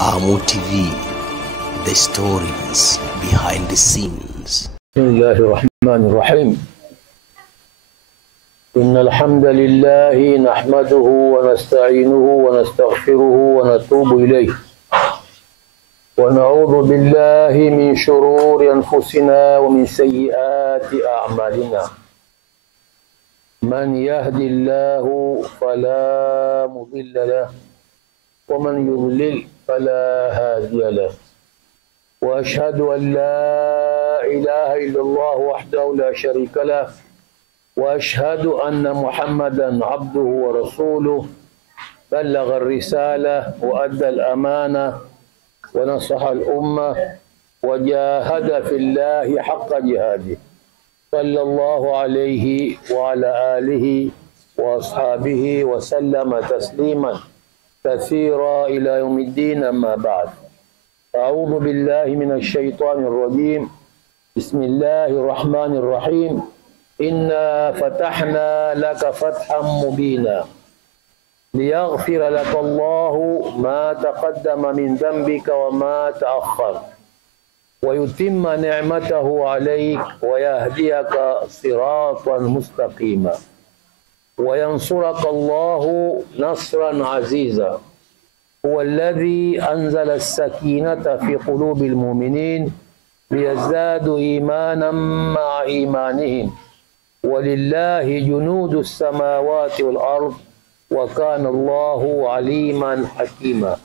Amu TV, the stories behind the scenes. بسم الله الرحمن الرحيم. إن الحمد لله نحمده ونستعينه ونستغفره ونتوب إليه ونعوذ بالله من شرور أنفسنا ومن سيئات أعمالنا. من يهدي الله فلا مضل له ومن يضلل فلا هادي له. وأشهد أن لا إله إلا الله وحده لا شريك له وأشهد أن محمدا عبده ورسوله بلغ الرسالة وأدى الأمانة ونصح الأمة وجاهد في الله حق جهاده صلى الله عليه وعلى آله وأصحابه وسلم تسليما كثيرا إلى يوم الدين. أما بعد، أعوذ بالله من الشيطان الرجيم. بسم الله الرحمن الرحيم. إنا فتحنا لك فتحا مبينا ليغفر لك الله ما تقدم من ذنبك وما تأخر ويتم نعمته عليك ويهديك صراطا مستقيما وينصرك الله نصرا عزيزا. هو الذي أنزل السكينة في قلوب المؤمنين ليزدادوا إيمانا مع إيمانهم ولله جنود السماوات والأرض وكان الله عليما حكيما.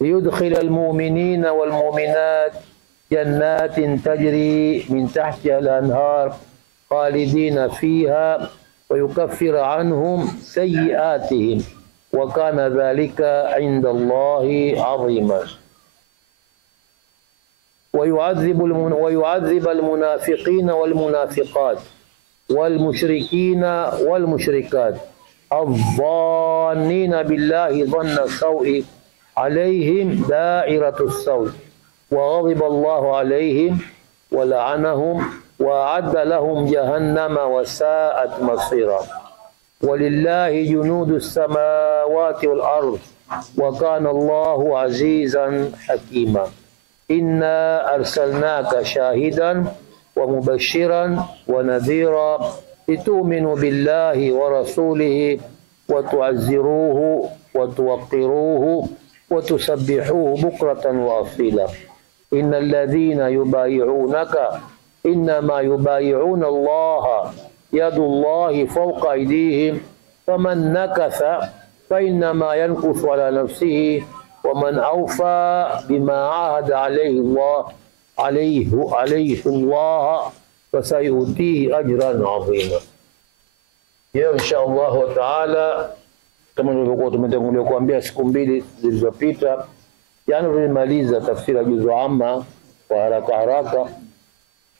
ليدخل المؤمنين والمؤمنات جنات تجري من تحتها الأنهار خالدين فيها ويكفر عنهم سيئاتهم وكان ذلك عند الله عظيما. ويعذب المنافقين والمنافقات والمشركين والمشركات الظانين بالله ظن السوء عليهم دائرة السوء وغضب الله عليهم ولعنهم وأعد لهم جهنم وساءت مصيرا. ولله جنود السماوات والأرض وكان الله عزيزا حكيما. إنا أرسلناك شاهدا ومبشرا ونذيرا لتؤمنوا بالله ورسوله وتعزروه وتوقروه وتسبحوه بكرة وأصيلا. إن الذين يبايعونك إنما يبايعون الله يد الله فوق أيديهم فمن نكث فإنما ينكث على نفسه ومن أوفى بما عاهد عليه الله فسيؤتيه أجرا عظيما. Leo insha Allah taala, kama nilivyokuwa tumetangulia kuambia siku mbili zilizopita, jana tulimaliza tafsiri ya juzu amma kwa haraka.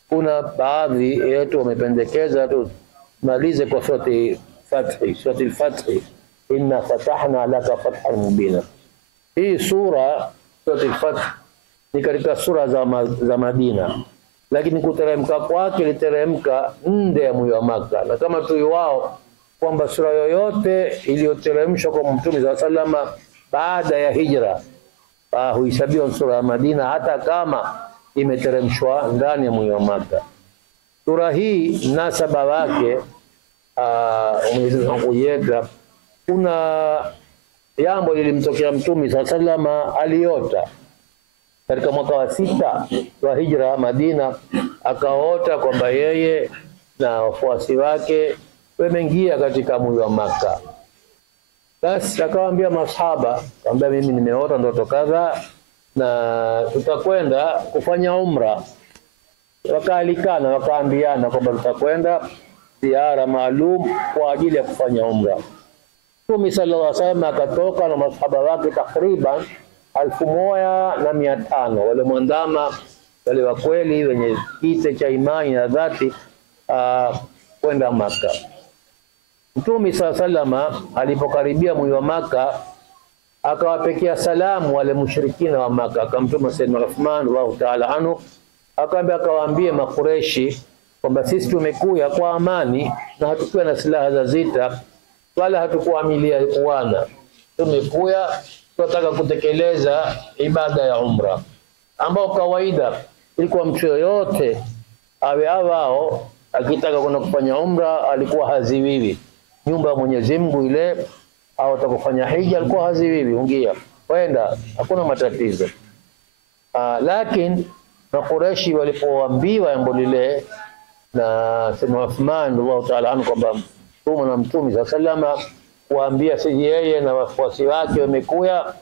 Kuna baadhi yetu wamependekeza tumalize kwa surati al-Fath, inna fatahna laka fathan mubina. Hii sura surati al-Fath ni katika sura za Madina, lakini kuteremka kwake iliteremka nje ya mji wa Makka, na kama tuiwao kwamba sura yoyote iliyoteremshwa kwa Mtume SAW baada ya hijra huhesabiwa sura ya Madina hata kama imeteremshwa ndani ya mji wa Makka. Sura hii nasaba wake umeweza, kuna jambo lilimtokea Mtume SAW, aliota katika mwaka wa 6 wa hijra Madina, akaota kwamba yeye na wafuasi wake wameingia katika mji wa Makka. Basi akawaambia masahaba, akamwambia mimi nimeota ndoto kadha na tutakwenda kufanya umra. Wakaalikana, wakaambiana kwamba tutakwenda ziara maalum kwa ajili ya kufanya umra. Mtume sallallahu alaihi wasallam akatoka na masahaba wake takriban 1500 wale mwandama wale wa kweli wenye kite cha imani na dhati kwenda Makka. Mtume sallallahu alaihi wasallam alipokaribia mji wa Makka akawapekea salamu wale mushrikina wa Makka, akamtuma Sayyidina Uthman radhiallahu ta'ala anhu, akawaambia Makureshi kwamba sisi tumekuja kwa amani na hatukuwa na silaha za zita wala hatukuamilia kuana, tumekuja tunataka kutekeleza ibada ya umra, ambao kawaida ilikuwa mtu yoyote awe awao akitaka kwenda kufanya umra alikuwa haziwiwi nyumba ya Mwenyezi Mungu ile, au atakufanya hija alikuwa haziwiwi, ungia kwenda, hakuna matatizo. Lakini Makureshi walipoambiwa jambo lile na Sayyidina Uthman radhiallahu ta'ala anhu kwamba Mtume sallallahu kuambia si yeye na wafuasi wake wamekuya,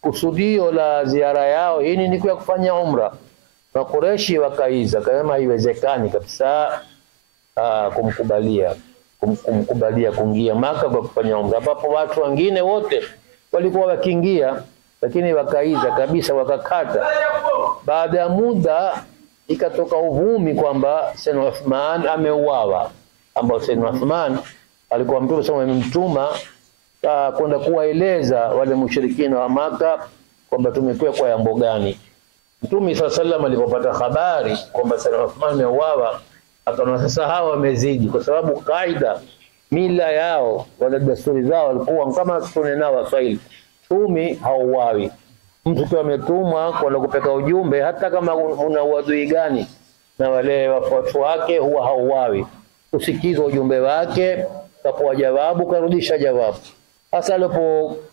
kusudio la ziara yao hii ni kuya kufanya umra. Makureshi wakaiza kama haiwezekani kabisa kumkubalia kuingia Maka kwa kufanya umra, ambapo watu wengine wote walikuwa wakiingia, lakini wakaiza kabisa, wakakata. Baada ya muda ikatoka uvumi kwamba Sayyidina Uthman ameuawa, ambao Sayyidina Uthman alikuwa Mtume SAW amemtuma kwenda kuwaeleza wale mushrikina wa Maka kwamba tumekuwa kwa jambo gani. Mtume SAW alipopata habari kwamba Sayyidina Uthman ameuawa, akaona sasa hawa wamezidi, kwa sababu kaida mila yao wala desturi zao walikuwa kama tunenao Waswahili, tumi hauawi. Mtu tu ametumwa kwenda kupeka ujumbe, hata kama una uadui gani na wale wafuasi wake, huwa hauawi. Usikiza ujumbe wake, kapoa jawabu, karudisha jawabu. Hasa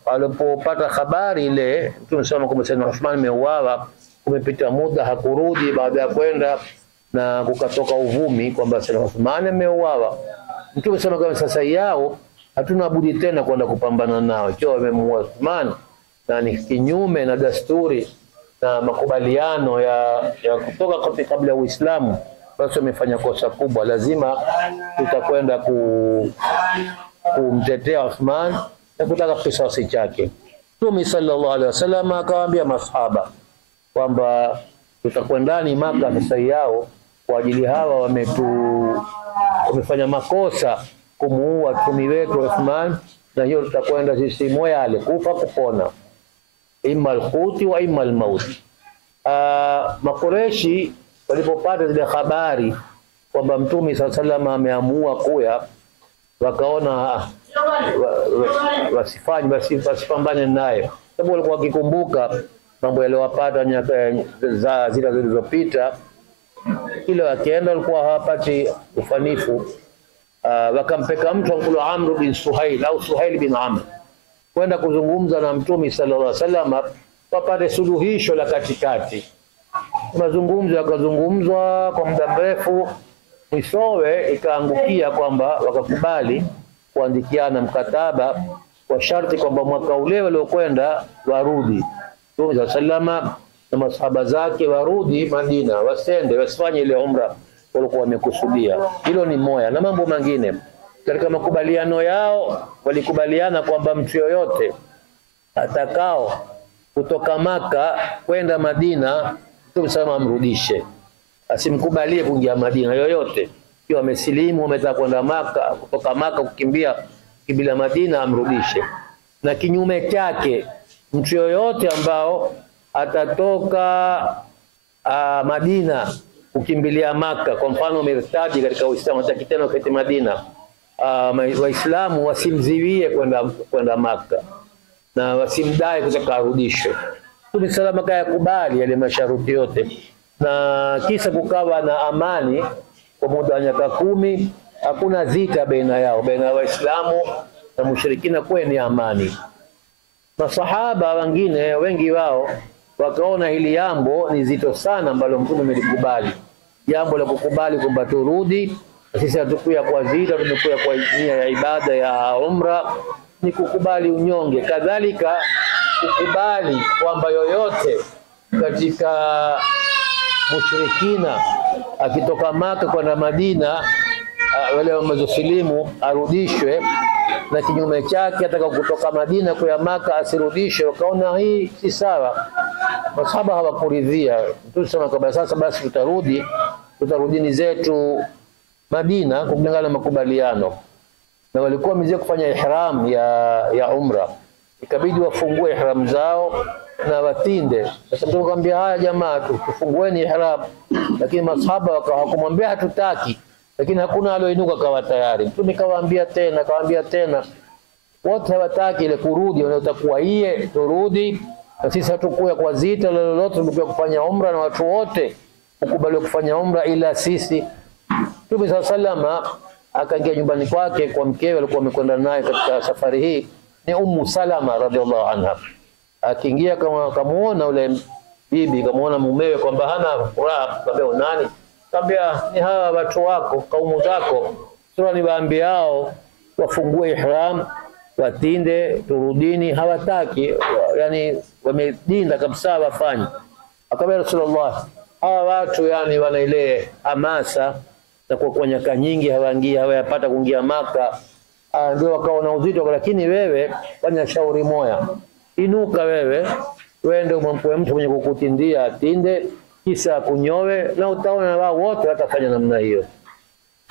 alipopata habari ile tunasema kwamba Sayyidina Uthman ameuawa, kumepita muda hakurudi, baada ya kwenda na kukatoka uvumi kwamba Sayyidina Uthman ameuawa. Mtume sema kama sasa yao hatuna budi tena kwenda kupambana nao, ikiwa wamemuua Uthman na ni kinyume na desturi na makubaliano ya kutoka kabla ya Uislamu, basi wamefanya kosa kubwa. Lazima tutakwenda kumtetea Uthman na kutaka kisasi chake. Mtume sallallahu alaihi wasallam akawaambia masahaba kwamba tutakwendani Maka sasa yao kwa ajili hawa wamefanya makosa kumuua mtume wetu Uthman, na hiyo tutakwenda sisi moyale kufa kupona, imma al-khuti wa imma al-maut. Makureshi walipopata zile habari kwamba Mtume sallallahu alaihi wasallam ameamua kuya, wakaona wasipambane naye, sababu walikuwa wakikumbuka mambo yaliyowapata za zile zilizopita. Kila wakienda walikuwa hawapati ufanifu. Wakampeka mtu mkulu Amr bin Suhail au Suhail bin Amr kwenda kuzungumza na Mtume sallallahu alaihi wasallam wapate suluhisho la katikati. Mazungumzo yakazungumzwa kwa muda mrefu, mwishowe ikaangukia kwamba wakakubali kuandikiana mkataba kwa sharti kwamba mwaka ule waliokwenda warudi. Mtume sallallahu na masahaba zake warudi Madina, wasende wasifanye ile umra walikuwa wamekusudia. Hilo ni moja, na mambo mengine katika makubaliano yao walikubaliana kwamba mtu yoyote atakao kutoka Maka kwenda Madina Mtume sallallahu amrudishe, asimkubalie kuingia Madina yoyote. Ikiwa amesilimu ametaka kwenda Maka, kutoka Maka kukimbilia Madina, amrudishe. Na kinyume chake mtu yoyote ambao atatoka Madina kukimbilia Maka, kwa mfano mirtadi katika Uislamu, atakitena kati Madina, Waislamu wasimziwie kwenda Maka na wasimdai kutaka arudishwe. Mtume salama kayakubali yale masharuti yote, na kisa kukawa na amani kwa muda wa miaka 10. Hakuna vita baina yao, baina ya Waislamu na mushrikina, kweni amani. Masahaba wengine wengi wao wakaona hili jambo ni zito sana ambalo Mtume amelikubali, jambo la kukubali kwamba turudi sisi, hatukuya kwa vita, tumekuya kwa nia ya ibada ya umra, ni kukubali unyonge. Kadhalika kukubali kwamba yoyote katika mushrikina akitoka Maka kwenda Madina, wale wamezosilimu arudishwe, na kinyume chake ataka kutoka Madina kwa Maka asirudishwe. Wakaona hii si sawa, masahaba hawakuridhia. Tusema kwamba sasa basi tutarudini zetu Madina kulingana na makubaliano, na walikuwa wamezia kufanya ihram ya umra, ikabidi wafungue ihram zao na watinde. Sasa Mtume akamwambia, haya jamaa, tufungueni ihram, lakini masahaba hawakumwambia hatutaki, lakini hakuna alioinuka kawa tayari. Mtume kawaambia tena wote hawataki ile kurudi, wanaotakuwa iye turudi, na sisi hatukuya kwa zita lolote, tumekuja kufanya umra na watu wote ukubali kufanya umra ila sisi. Mtume sallallahu akaingia nyumbani kwake kwa mkewe alikuwa amekwenda naye katika safari hii, ni Ummu Salama radhiallahu anha. Akiingia kama kamuona ule bibi, kamuona mumewe kwamba hana furaha, akamwambia nani? Akamwambia ni hawa watu wako, kaumu zako, sura niwaambiao wafungue ihram, watinde, turudini, hawataki, yani wamedinda kabisa wafanye. Akamwambia Rasulullah, hawa watu yani wana ile hamasa na kwa nyaka nyingi hawayapata kuingia Maka, ndio wakaona uzito. Lakini wewe fanya shauri moya, inuka wewe uende umwampoe mtu mwenye kukutindia atinde, kisha kunyowe, na utaona wao wote watafanya namna hiyo.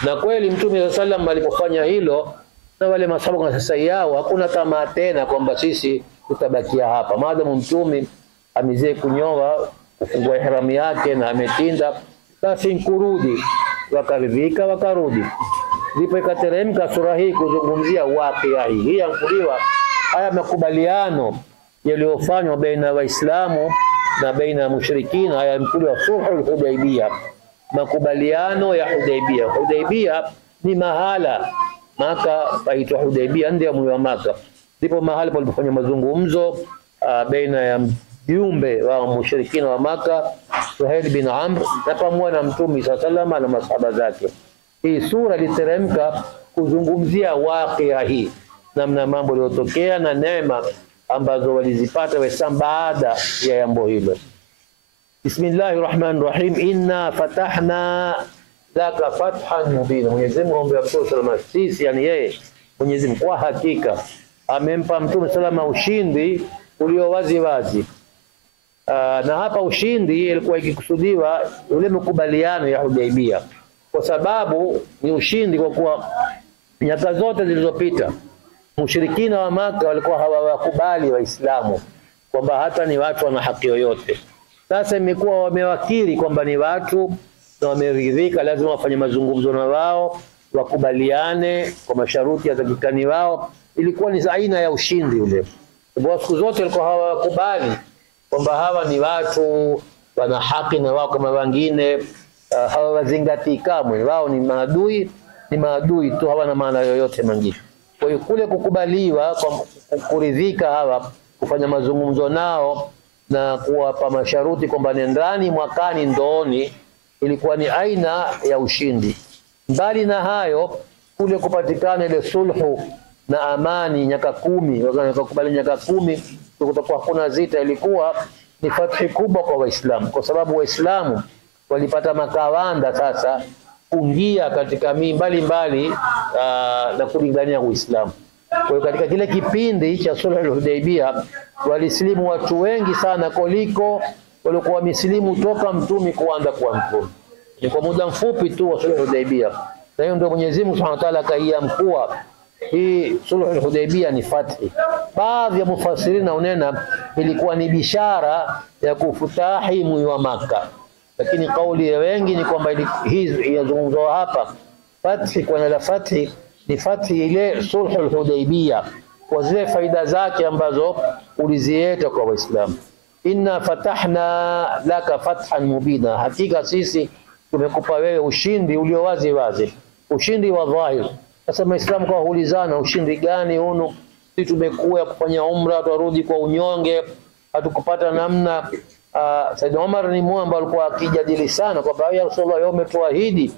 Na kweli Mtume sallam alipofanya hilo, na wale masahaba kwa sasa yao hakuna tamaa tena kwamba sisi tutabakia hapa, maadamu Mtume amezee kunyoa, kufungua ihramu yake na ametinda, basi kurudi. Wakaridhika wakarudi. Ndipo ikateremka sura hii kuzungumzia wakia hii yankuliwa haya makubaliano yaliyofanywa baina Waislamu na baina mushrikina. Haya yankuliwa sulhul Hudaybiyah, makubaliano ya Hudaybiyah. Hudaybiyah ni mahala Maka paitwa Hudaybiyah, ndio mji wa Maka. Ndipo mahali palipofanywa mazungumzo baina ya viumbe wa mushrikina wa Maka, Suhail bin Amr na pamoja na Mtume sallallahu na masahaba zake. Hii sura literemka kuzungumzia wakia hii, namna mambo yaliyotokea na neema ambazo walizipata Waislamu baada ya jambo hilo. Bismillahirrahmanirrahim. Inna fatahna laka fathan mubina. Mwenyezi Mungu ambaye Mtume sallallahu sisi, yani yeye Mwenyezi Mungu kwa hakika amempa Mtume sallallahu ushindi ulio wazi wazi. Na hapa ushindi ilikuwa ikikusudiwa ule makubaliano ya Hudaybiyah, kwa sababu ni ushindi kwa kuwa nyaka zote zilizopita mushrikina wa Maka walikuwa hawawakubali Waislamu kwamba hata ni watu wana haki yoyote. Sasa imekuwa wamewakiri kwamba ni watu na wameridhika, lazima wafanye mazungumzo na wao, wakubaliane kwa masharuti ya takikani wao. Ilikuwa ni aina ya ushindi ule. Kwa siku zote walikuwa hawakubali kwamba hawa ni watu wana haki na wao kama wengine, hawazingatii kamwe, wao ni maadui tu, hawana maana yoyote mengine. Kwa hiyo kule kukubaliwa kwa kuridhika hawa kufanya mazungumzo nao na kuwapa masharuti kwamba nendani mwakani ndooni, ilikuwa ni aina ya ushindi. Mbali na hayo, kule kupatikana ile sulhu na amani nyaka 10, wakakubali nyaka 10 kutakuwa hakuna zita, ilikuwa ni fathi kubwa kwa Waislamu, kwa sababu Waislamu walipata makawanda sasa kuingia katika miji mbalimbali na kulingania Uislamu. Kwa hiyo katika kile kipindi cha sulhul Hudaybiyah walisilimu watu wengi sana kuliko walikuwa wamesilimu toka Mtume kuanza kwa Mtume. Ni kwa muda mfupi tu wa sulhul Hudaybiyah. Na hiyo ndio Mwenyezi Mungu Subhanahu wa Ta'ala kaiyamkua hii sulhul Hudaybiyah ni fathi. Baadhi ya mufassirina unena ilikuwa ni bishara ya kufutahi mji wa Maka, lakini kauli ya wengi ni kwamba hii yazungumzwa hapa fathi, kwa la fathi ni fathi ile sulhul Hudaybiyah kwa zile faida zake ambazo ulizieta kwa Waislamu. Inna fatahna laka fathan mubina, hakika sisi tumekupa wewe ushindi ulio wazi wazi, ushindi wa dhahir. Sasa Waislamu kwa huulizana ushindi gani hunu? Sisi tumekuwa kufanya umra, turudi kwa unyonge, hatukupata namna. Said Umar ni mwamba alikuwa akijadili sana kwamba ya Rasulullah, wewe umetuahidi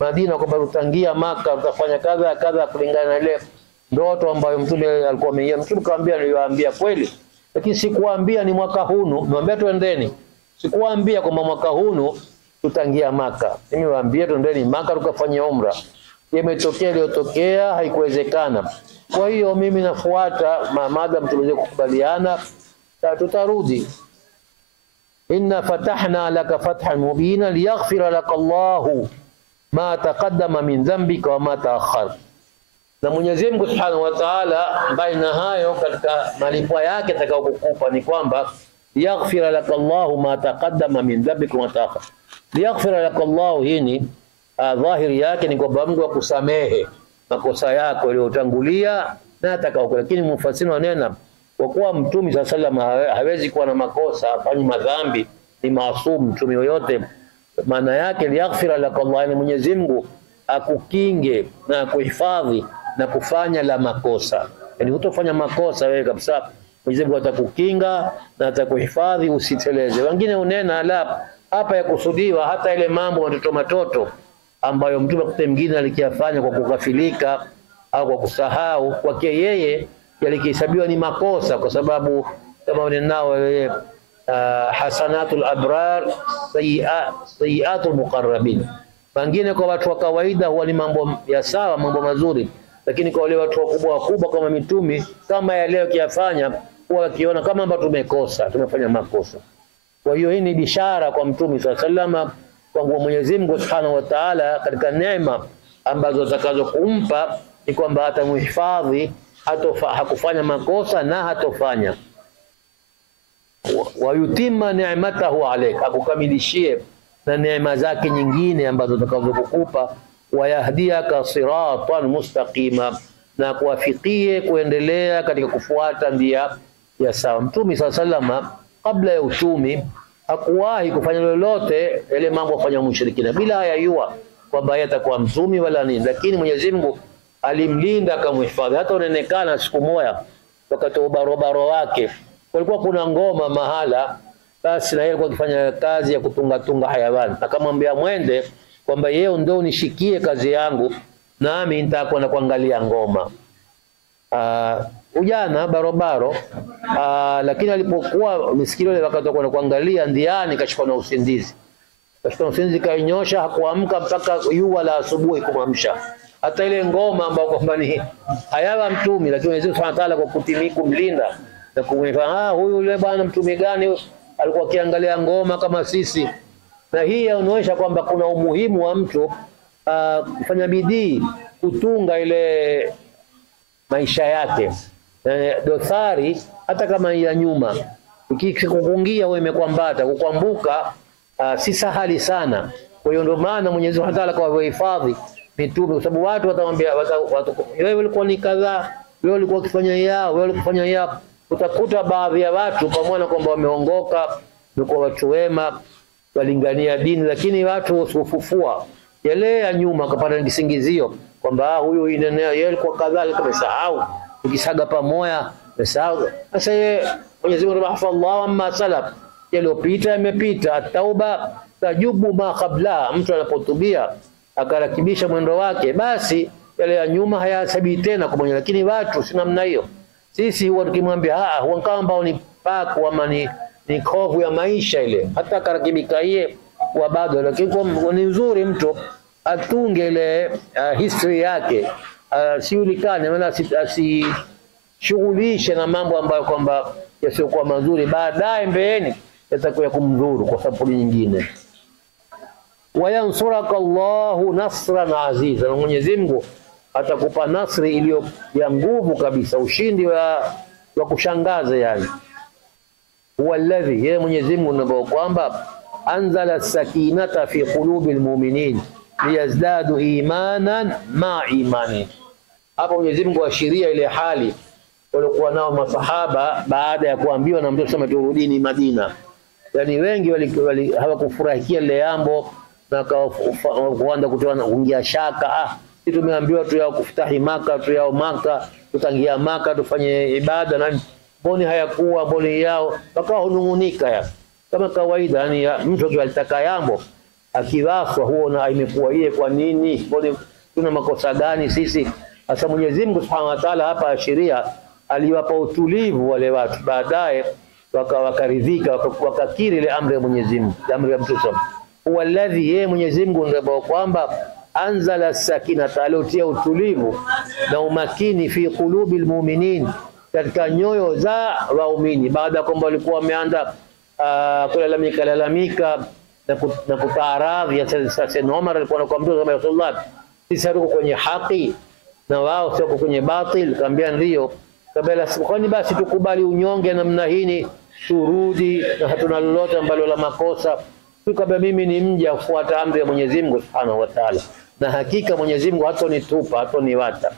Madina kwamba utangia Maka utafanya kadha kadha kulingana na ile ndoto ambayo Mtume alikuwa ameiambia. Mtume kaambia, niliwaambia kweli, lakini sikuambia ni mwaka hunu, niwaambia twendeni. Sikuambia kwamba mwaka hunu tutangia Maka, nimewaambia twendeni Maka tukafanya umra. Imetokea iliyotokea, haikuwezekana. Kwa hiyo mimi nafuata maadamu tumeweza kukubaliana, tutarudi. Inna fatahna laka fathan mubina liyaghfira laka Allahu ma taqaddama min dhanbika wa ma ta'akhkhara. Na Mwenyezi Mungu Subhanahu wa Ta'ala baina hayo katika malipo yake atakayokukupa ni kwamba liyaghfira laka Allahu ma taqaddama min dhanbika wa ma ta'akhkhara. Liyaghfira laka Allahu, hii dhahiri yake ni kwamba Mungu akusamehe makosa yako yaliyotangulia na atakaokolewa. Lakini mufasiri wanena kwa kuwa Mtume sallallahu alaihi wasallam hawezi kuwa na makosa, afanye madhambi, ni maasum mtume yoyote, maana yake liyaghfira lakallahu, yani Mwenyezi Mungu akukinge na kuhifadhi na kufanya la makosa. Yani hutofanya makosa wewe kabisa, Mwenyezi Mungu atakukinga na atakuhifadhi usiteleze. Wengine unena la hapa ya kusudiwa hata ile mambo matoto ambayo mtume mwingine alikiyafanya kwa kukafilika au kwa kusahau, kwake yeye yalikihesabiwa ni makosa, kwa sababu kama unenao hasanatul abrar sayiatul muqarrabin. Wengine kwa watu wa kawaida huwa ni mambo ya sawa, mambo mazuri, lakini kwa wale watu wakubwa kama mitumi kama ya leo kiyafanya, huwa wakiona kama ambao tumekosa, tumefanya makosa. Kwa hiyo hii ni bishara kwa Mtume sallallahu kwa Mwenyezi Mungu Subhanahu wa Ta'ala katika neema ambazo atakazo kumpa ni kwamba atamhifadhi, hakufanya makosa na hatofanya. Wa yutimma ni'matahu alayka, akukamilishie na neema zake nyingine ambazo atakazo kukupa. Wa yahdiyaka siratan mustaqima, na kuwafikie kuendelea katika kufuata njia ya sawa. Mtume sallallahu kabla ya utumi hakuwahi kufanya lolote ile mambo afanya mushrikina bila yajua kwamba yeye atakuwa mtume wala nini, lakini Mwenyezi Mungu alimlinda akamhifadhi. Hata unaonekana siku moja wakati wa barobaro wake kulikuwa kuna ngoma mahala, basi na yeye alikuwa akifanya kazi ya kutunga hayawani, akamwambia mwende kwamba yeye ndio unishikie kazi yangu nami nitakwenda kuangalia ngoma. Ujana barobaro, lakini alipokuwa misikio ile wakati wa kuangalia ndiani kashikwa na usingizi. Kainyosha, hakuamka mpaka jua la asubuhi kumamsha. Hata ile ngoma ambayo kwamba ni hayawa mtume, lakini Mwenyezi Mungu Subhanahu wa Ta'ala kwa kutimiku mlinda na kumweka huyu yule bwana mtume gani alikuwa akiangalia ngoma kama sisi. Na hii inaonyesha kwamba kuna umuhimu wa mtu kufanya bidii kutunga ile maisha yake. Dosari hata kama ya nyuma ukikukungia wewe imekwambata kukwambuka si sahali sana. Kwa hiyo ndio maana Mwenyezi Mungu Ta'ala kwa hifadhi mitume, kwa sababu watu watamwambia wewe ulikuwa ni kadhaa, wewe ulikuwa ukifanya yao, wewe ulifanya yao. Utakuta baadhi ya watu pamoja kwamba wameongoka, ni kwa watu wema walingania dini, lakini watu usufufua yale ya nyuma kapata kisingizio kwamba huyu yeye alikuwa kadhaa, kamesahau, ukisaga pamoja mesahau. Sasa Mwenyezi Mungu rahimahullah amma salaf, yaliyopita yamepita. Tauba tajubu ma qabla, mtu anapotubia akarakibisha mwendo wake, basi yale ya nyuma hayasabii tena kwa mwenye. Lakini watu si namna hiyo. Sisi huwa tukimwambia huwa kama ambao ni paku ama ni kovu ya maisha ile, hata karakibika yeye wa bado. Lakini kwa ni nzuri mtu atunge ile history yake, siulikane wala asishughulishe na mambo ambayo kwamba yasiokuwa mazuri, baadaye mbeleni yatakuwa kumdhuru kwa sababu nyingine. Wayansuraka Allahu nasran aziza, na Mwenyezi Mungu atakupa nasri iliyo ya nguvu kabisa, ushindi wa kushangaza. Yani huwallazi, yeye Mwenyezi Mungu ndio kwamba anzala sakinata fi qulubil mu'minin liyazdadu imanan ma imani. Hapo Mwenyezi Mungu ashiria ile hali walikuwa nao masahaba baada ya kuambiwa na Mtume sema turudini Madina. Yani wengi hawakufurahikia ile jambo na kuanza kuingia shaka, sisi tumeambiwa tu ya kufutahi Maka, tu yao Maka, tutangia Maka tufanye ibada, na mboni hayakuwa mboni yao, wakawa hunungunika ya kama kawaida. Yani mtu alitaka jambo akiwafwa huo na imekuwa ile, kwa nini? Mboni tuna makosa gani sisi? Sasa Mwenyezi Mungu Subhanahu wa Ta'ala hapa ashiria aliwapa utulivu wale watu, baadaye wakaridhika, wakakiri ile amri ya Mwenyezi Mungu, amri ya Mtume. Huwa alladhi, yeye Mwenyezi Mungu ndiye kwamba anzala sakinata, alotia utulivu na umakini fi qulubil mu'minin, katika nyoyo za waumini, baada kwamba walikuwa wameanza kulalamika na kutaaradhi. Sasa Umar alikuwa anakuambia Rasulullah, sisi tuko kwenye haki na wao sio kwenye batil. Kaambia ndio. Kabla kwani basi tukubali unyonge namna hii, turudi na hatuna lolote ambalo la makosa. Tukaba mimi ni mja kufuata amri ya Mwenyezi Mungu Subhanahu wa Ta'ala, na hakika Mwenyezi Mungu hatonitupa, hatoniwata.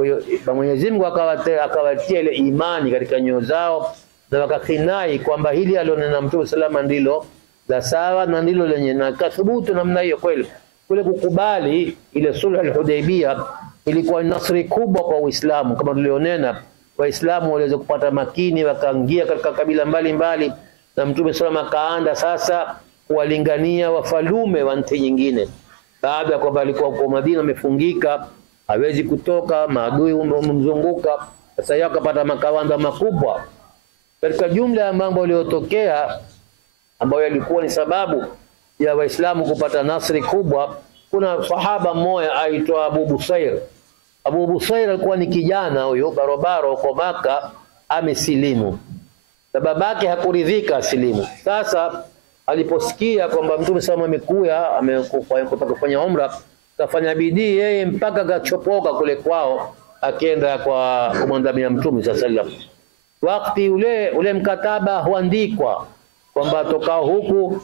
Kwa hiyo Mwenyezi Mungu akawatia ile imani katika nyoyo zao, na wakakinai kwamba hili alionena Mtume salama ndilo la sawa na ndilo lenye, na kathubutu namna hiyo. Kweli kule kukubali ile sulhu al-Hudaybiyah ilikuwa nasri kubwa kwa Uislamu, kama tulionena Waislamu waliweza kupata makini, wakaingia katika kabila mbalimbali, na Mtume salama akaanda sasa kuwalingania wafalume wa nchi nyingine, baada ya kwamba alikuwa kwa Madina amefungika, hawezi kutoka, maadui umemzunguka. Sasa yeye akapata makawanda makubwa. Katika jumla ya mambo yaliyotokea ambayo yalikuwa ni sababu ya Waislamu kupata nasri kubwa, kuna sahaba mmoja aitwa Abu Busair. Abu Busair alikuwa ni kijana huyo barobaro kwa Maka, amesilimu, na babake hakuridhika asilimu. Sasa aliposikia kwamba Mtume SAW amekuja amekupa kufanya umra, kafanya bidii yeye mpaka kachopoka kule kwao, akienda kwa kumwandamia Mtume SAW. Wakati ule mkataba huandikwa kwamba toka huku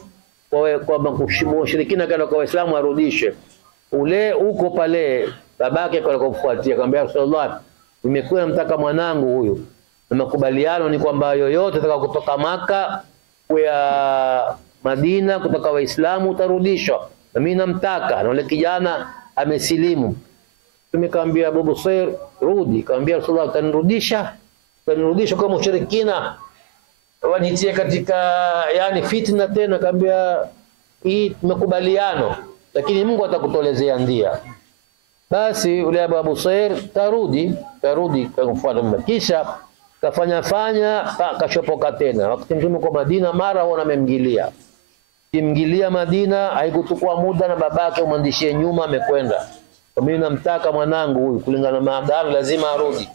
kwa mushirikina kana kwa Waislamu arudishe, ule uko pale babake kwa kufuatia akamwambia Rasulullah, nimekuwa namtaka mwanangu huyu, na makubaliano ni kwamba yoyote ataka kutoka Maka kwa Madina kutoka Waislamu utarudishwa, na mimi namtaka, na ule kijana amesilimu. Tumekamwambia Abu Busair rudi, kaambia Rasulullah, utanirudisha kwa mushirikina, wanitie katika yani fitna tena? Kaambia hii tumekubaliano, lakini Mungu atakutolezea ndia. Basi ule Abu Busair tarudi kumfuata Mtume, kisha kafanya kashopoka tena. Wakati Mtume kwa Madina, mara wana memgilia kimgilia Madina, haikuchukua muda na babake umwandishie nyuma, amekwenda, mimi namtaka mwanangu huyu, kulingana na maadili lazima arudi.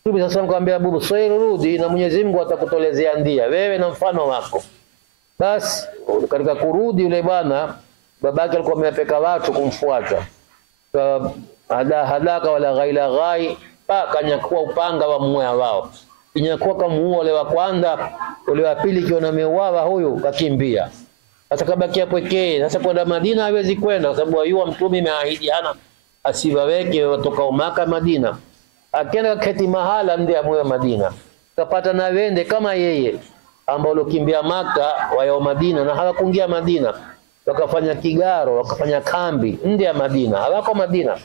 Mtume sasa akamwambia Abu Busair, rudi na Mwenyezi Mungu atakutolezea ndia, wewe na mfano wako. Basi katika kurudi yule bwana, babake alikuwa amepeka watu kumfuata, hadaka wala ghaila ghai, kanyakua upanga wa mmoja wao, kinyakuwa kamuua ule wa kwanza, ule wa pili kiona ameuawa, huyu kakimbia. Sasa kabakia pekee. Sasa kwenda Madina hawezi kwenda kwa sababu ayua Mtume ameahidi hana asiwaweke watoka Maka Madina. Akaenda kati mahala ndio ya Madina, kapata na wende kama yeye ambao lokimbia Maka wao Madina, na hawakuingia Madina, wakafanya kigaro, wakafanya kambi nje ya Madina, hawako Madina,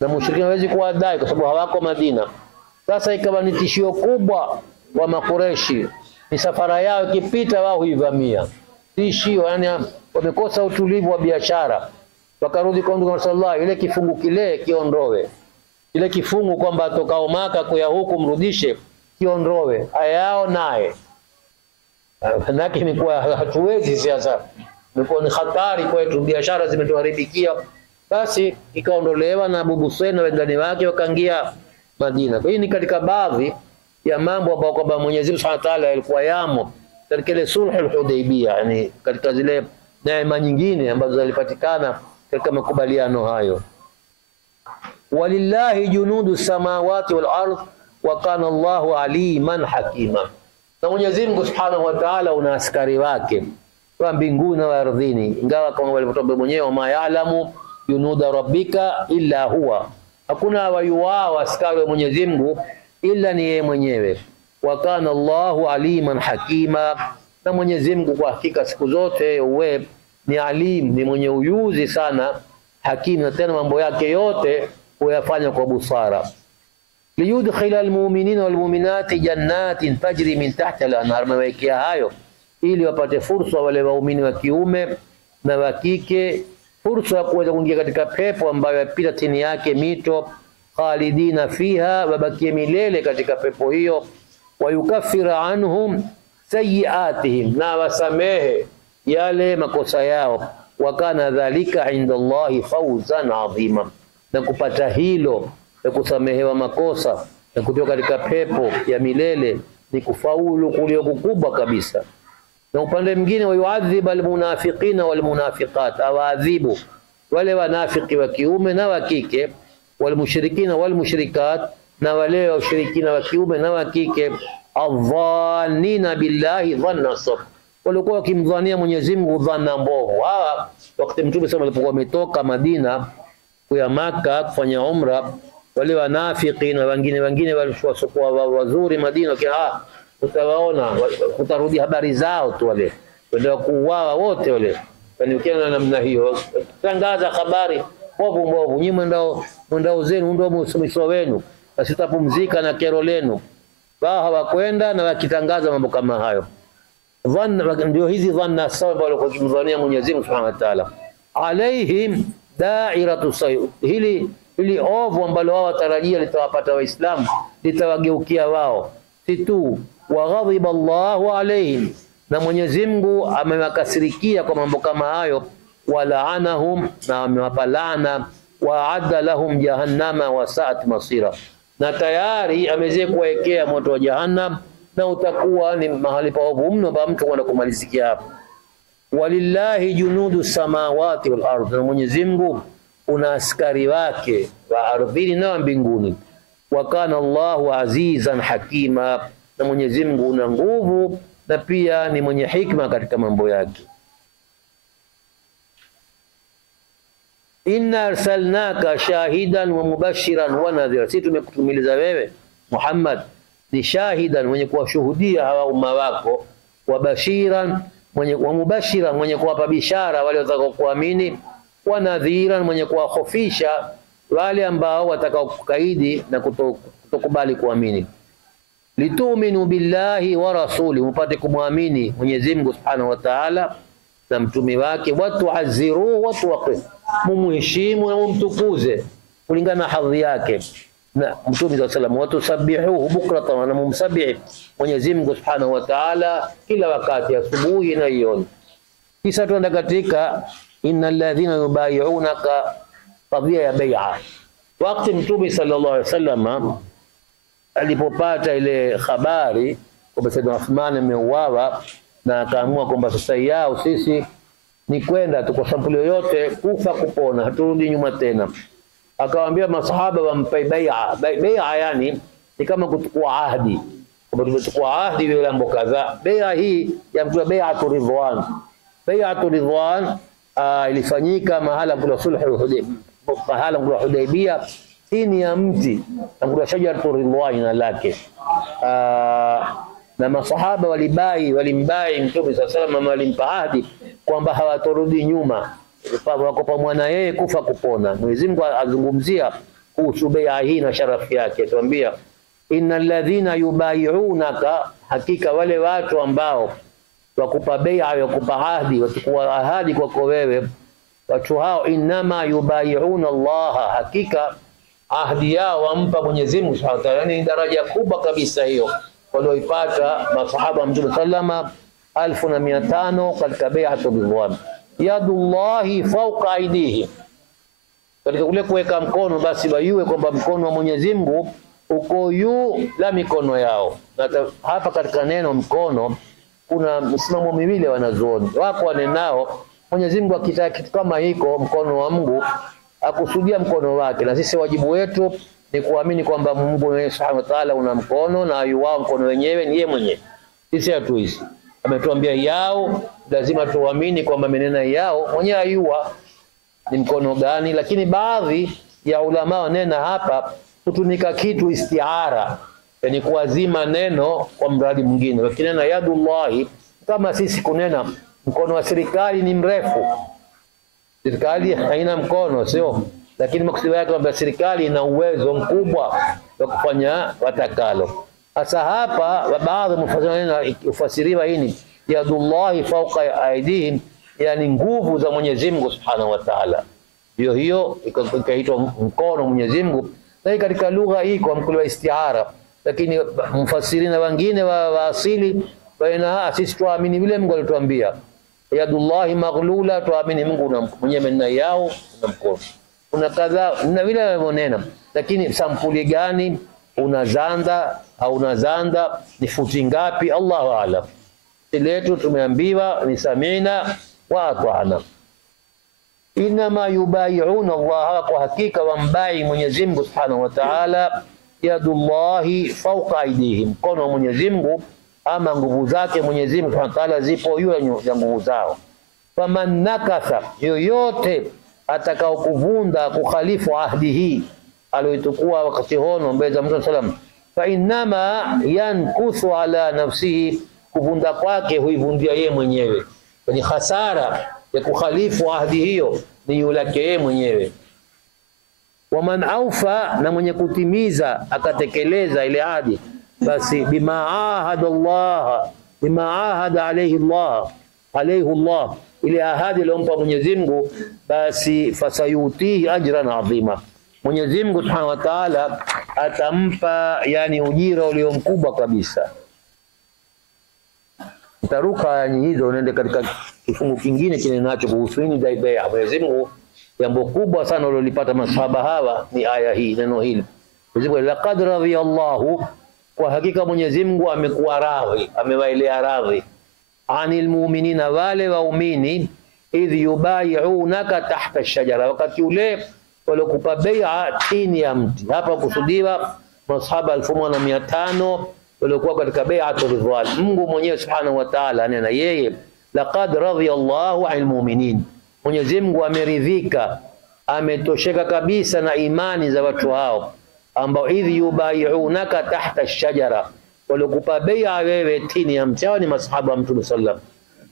na mushrikina hawezi kuwadai kwa sababu hawako Madina. Sasa ikawa ni tishio kubwa wa Makureshi, ni safara yao ikipita wao huivamia, tishio, yani wamekosa utulivu wa biashara. Wakarudi kwa Mtume sallallahu, ile kifungu kile kiondowe, ile kifungu kwamba toka Maka kuya huku mrudishe kiondowe, ayao naye lakini kwa hatuwezi sasa, ni hatari kwetu, biashara zimetuharibikia. Basi ikaondolewa na Abu Busair na wengine wake wakaingia Madina. Kwa hiyo ni katika baadhi ya mambo ambayo kwamba Mwenyezi Mungu Subhanahu wa Ta'ala alikuwa yamo katika ile sulhu al-Hudaybiyah, yani katika zile neema nyingine ambazo zilipatikana katika makubaliano hayo. Walillahi junudu samawati wal ardh wa kana Allahu aliman hakima. Na Mwenyezi Mungu Subhanahu wa Ta'ala una askari wake wa mbinguni na ardhini, ingawa kama walivyotoa mwenyewe, ma ya'lamu junuda rabbika illa huwa, hakuna wayuwao askari wa Mwenyezi Mungu ila ni yeye mwenyewe. Wa kana Allahu aliman hakima, na Mwenyezi Mungu kwa hakika siku zote uwe ni alim, ni mwenye uyuzi sana, hakim, na tena mambo yake yote huyafanya kwa busara. Liyudkhila almu'minina walmu'minati jannatin tajri min tahtiha al-anhar, mawekea hayo ili wapate fursa wale waumini wa kiume na wa kike, fursa ya kuweza kuingia katika pepo ambayo yapita chini yake mito, khalidina fiha, wabakie milele katika pepo hiyo. Wayukaffira anhum sayiatihim, na wasamehe yale makosa yao. Wakana dhalika inda Allahi fawzan adhima, na kupata hilo ya kusamehewa makosa na kutoka katika pepo ya milele ni kufaulu kulio kukubwa kabisa. Na upande mwingine, wayuadhib almunafiqina walmunafiqat, awaadhibu wale wanafiki wa kiume na wa kike, walmushrikina walmushrikat, na wale washirikina wa kiume na wa kike, adhanina billahi dhanna sab, walikuwa wakimdhania Mwenyezi Mungu dhanna mbovu. Hawa wakati Mtume SAW alipokuwa ametoka Madina kuya Maka kufanya umra, wale wanafiki na wengine waliokuwa wazuri Madina, utawaona utarudi habari zao tu, wale ndio kuuawa wote wale. Yani ukiona namna hiyo, tangaza habari mbovu, nyinyi mwendao zenu ndio mwisho wenu, asitapumzika na kero lenu. Wao hawakwenda na wakitangaza mambo kama hayo. Ndio hizi dhanna sawa ambao kumdhania Mwenyezi Mungu Subhanahu wa Ta'ala. Alaihim da'iratu sayyi, hili ovu ambalo wao watarajia litawapata Waislamu litawageukia wao. Si tu waghadhiba Allahu alaihim, na Mwenyezi Mungu amewakasirikia kwa mambo kama hayo, walaanahum, na amewapa laana, waadda lahum jahannama wasaat masira, na tayari ameweza kuwekea moto wa jahannam, na utakuwa ni mahali paovu mno pa mtu kwenda kumalizikia hapo. Walillahi junudu samawati wal ardh, na Mwenyezi Mungu una askari wake wa ardhini na mbinguni. Wa kana Allahu azizan hakima, na Mwenyezi Mungu una nguvu na pia ni mwenye hikma katika mambo yake. Inna arsalnaka shahidan wa mubashiran wa nadhira, sisi tumekutumiliza wewe Muhammad ni shahidan, mwenye kuwashuhudia hawa umma wako, wa bashiran, wa mubashiran, mwenye kuwapa bishara wale watakao kuamini, wa nadhiran, mwenye kuwahofisha wale ambao watakao kukaidi na kutokubali kuamini. Litu'minu billahi wa rasuli, mpate kumwamini Mwenyezi Mungu Subhanahu wa Ta'ala na mtume wake, watu aziru watu waqi, mumheshimu na mumtukuze kulingana na hadhi yake na mtume wa sallam, watu sabihuhu bukratan, na mumsabihi Mwenyezi Mungu Subhanahu wa Ta'ala kila wakati, asubuhi na jioni. Kisha tuenda katika innal ladhina yubay'unaka, qadhiya ya bai'a. Wakati mtume sallallahu alaihi wasallam alipopata ile habari kwamba Sayyidina Uthman ameuawa, na akaamua kwamba sasa yao sisi ni kwenda tu kwa sampuli yoyote, kufa kupona, haturudi nyuma tena. Akawaambia masahaba wampe bai'a. Bai'a yani ni kama kuchukua ahadi, kwamba tumechukua ahadi ile mambo kadhaa. Bai'a hii ya mtu bai'atu ridwan. Bai'atu ridwan ilifanyika mahala kwa sulhu Hudaybiyah, chini ya mti na shajaratu ridwan na lake. Na masahaba walimbai Mtume sallallahu alaihi wasallam, walimpa ahadi kwamba hawatorudi nyuma, wako pamoja na yeye kufa kupona. Mwenyezi Mungu azungumzia kuhusu bai'a hii na sharafu yake, tuambia innal ladhina yubay'unaka, hakika wale watu ambao wakupa bai'a, wakupa ahadi, wachukua ahadi kwako wewe, watu hao inma yubay'una Allah, hakika ahadi yao wampa Mwenyezi Mungu Subhanahu wa Ta'ala. Yani daraja kubwa kabisa hiyo walioipata masahaba Mtume sallama 1500 katika bai'atu ridwan. Yadullahi fawqa aydihim, katika kule kuweka mkono, basi bayue kwamba mkono wa Mwenyezi Mungu uko juu la mikono yao. Na hapa katika neno mkono kuna msimamo miwili wanazuoni wako wanenao. Mwenyezi Mungu akitaka kitu kama hiko, mkono wa Mungu, akusudia mkono wake, na sisi wajibu wetu ni kuamini kwamba Mungu Subhanahu wa Ta'ala una mkono, na ayuwao mkono wenyewe ni yeye mwenyewe. Sisi hatuishi, ametuambia yao, lazima tuamini kwamba menena yao mwenyewe ayua ni mkono gani. Lakini baadhi ya ulama wanena hapa kutunika kitu istiara, yani kuazima neno kwa mradi mwingine. Wakinena yadullahi, kama sisi kunena mkono wa serikali ni mrefu, serikali haina mkono, sio? Lakini maksudi yake kwamba serikali ina uwezo mkubwa wa kufanya watakalo. Sasa hapa baadhi mufasirina ufasiriwa hili yadullahi fawqa aydihim, yani nguvu za Mwenyezi Mungu Subhanahu wa Ta'ala, hiyo ikaitwa mkono Mwenyezi Mungu. Na katika lugha hii kwa mkulu wa istiara, lakini mufasirina wengine wa asili baina sisi tuamini vile Mungu alituambia yadullahi maghlula, tuamini Mungu mwenyewe na yao na mkono kuna kadhaa na vile wanavyonena. Lakini sampuli gani, unazanda au unazanda, ni futi ngapi, Allahu a'lam. Letu tumeambiwa ni samina wa ata'na. Inma yubay'una Allah, kwa hakika wambai Mwenyezi Mungu Subhanahu wa Ta'ala, yadullahi fawqa aydihim, mkono wa Mwenyezi Mungu ama nguvu zake Mwenyezi Mungu Subhanahu wa Ta'ala zipo juu ya nguvu zao. Faman nakatha, yoyote atakao kuvunda kukhalifu ahdi hii, aloitukua wakati hono mbele za Mtume sallam, fa innama yankuthu ala nafsihi, kuvunda kwake huivundia yeye mwenyewe, yani hasara ya kukhalifu ahadi hiyo ni yulake yeye mwenyewe. Waman aufa, na mwenye kutimiza akatekeleza ile ahadi, basi bima ahada alayhi Allah, ile ahadi aliyompa Mwenyezi Mungu, basi fasayutihi ajran adhima, Mwenyezi Mungu Subhanahu wa Ta'ala atampa yani ujira ulio mkubwa kabisa. Taruka yani hizo, unaende katika kifungu kingine kinenacho kuhusu nini bai'a. Mwenyezi Mungu jambo kubwa sana walilopata masahaba hawa ni aya hii, neno hili. Mwenyezi Mungu, laqad radiyallahu, kwa hakika Mwenyezi Mungu amekuwa radhi, amewaelea radhi, anil mu'minina, wale waumini, idh yubayi'unaka tahta ash-shajara, wakati ule waliokupa bai'a chini ya mti. Hapa kusudiwa masahaba 1500 waliokuwa katika bai'atul ridwan. Mungu mwenyewe Subhanahu wa Ta'ala anena yeye, laqad radiyallahu anil mu'minin, Mwenyezi Mungu ameridhika, ametosheka kabisa na imani za watu hao ambao idh yubayi'unaka tahta ash-shajara, waliokupa bai'a wewe chini ya mti. Hao ni masahaba wa Mtume sallam,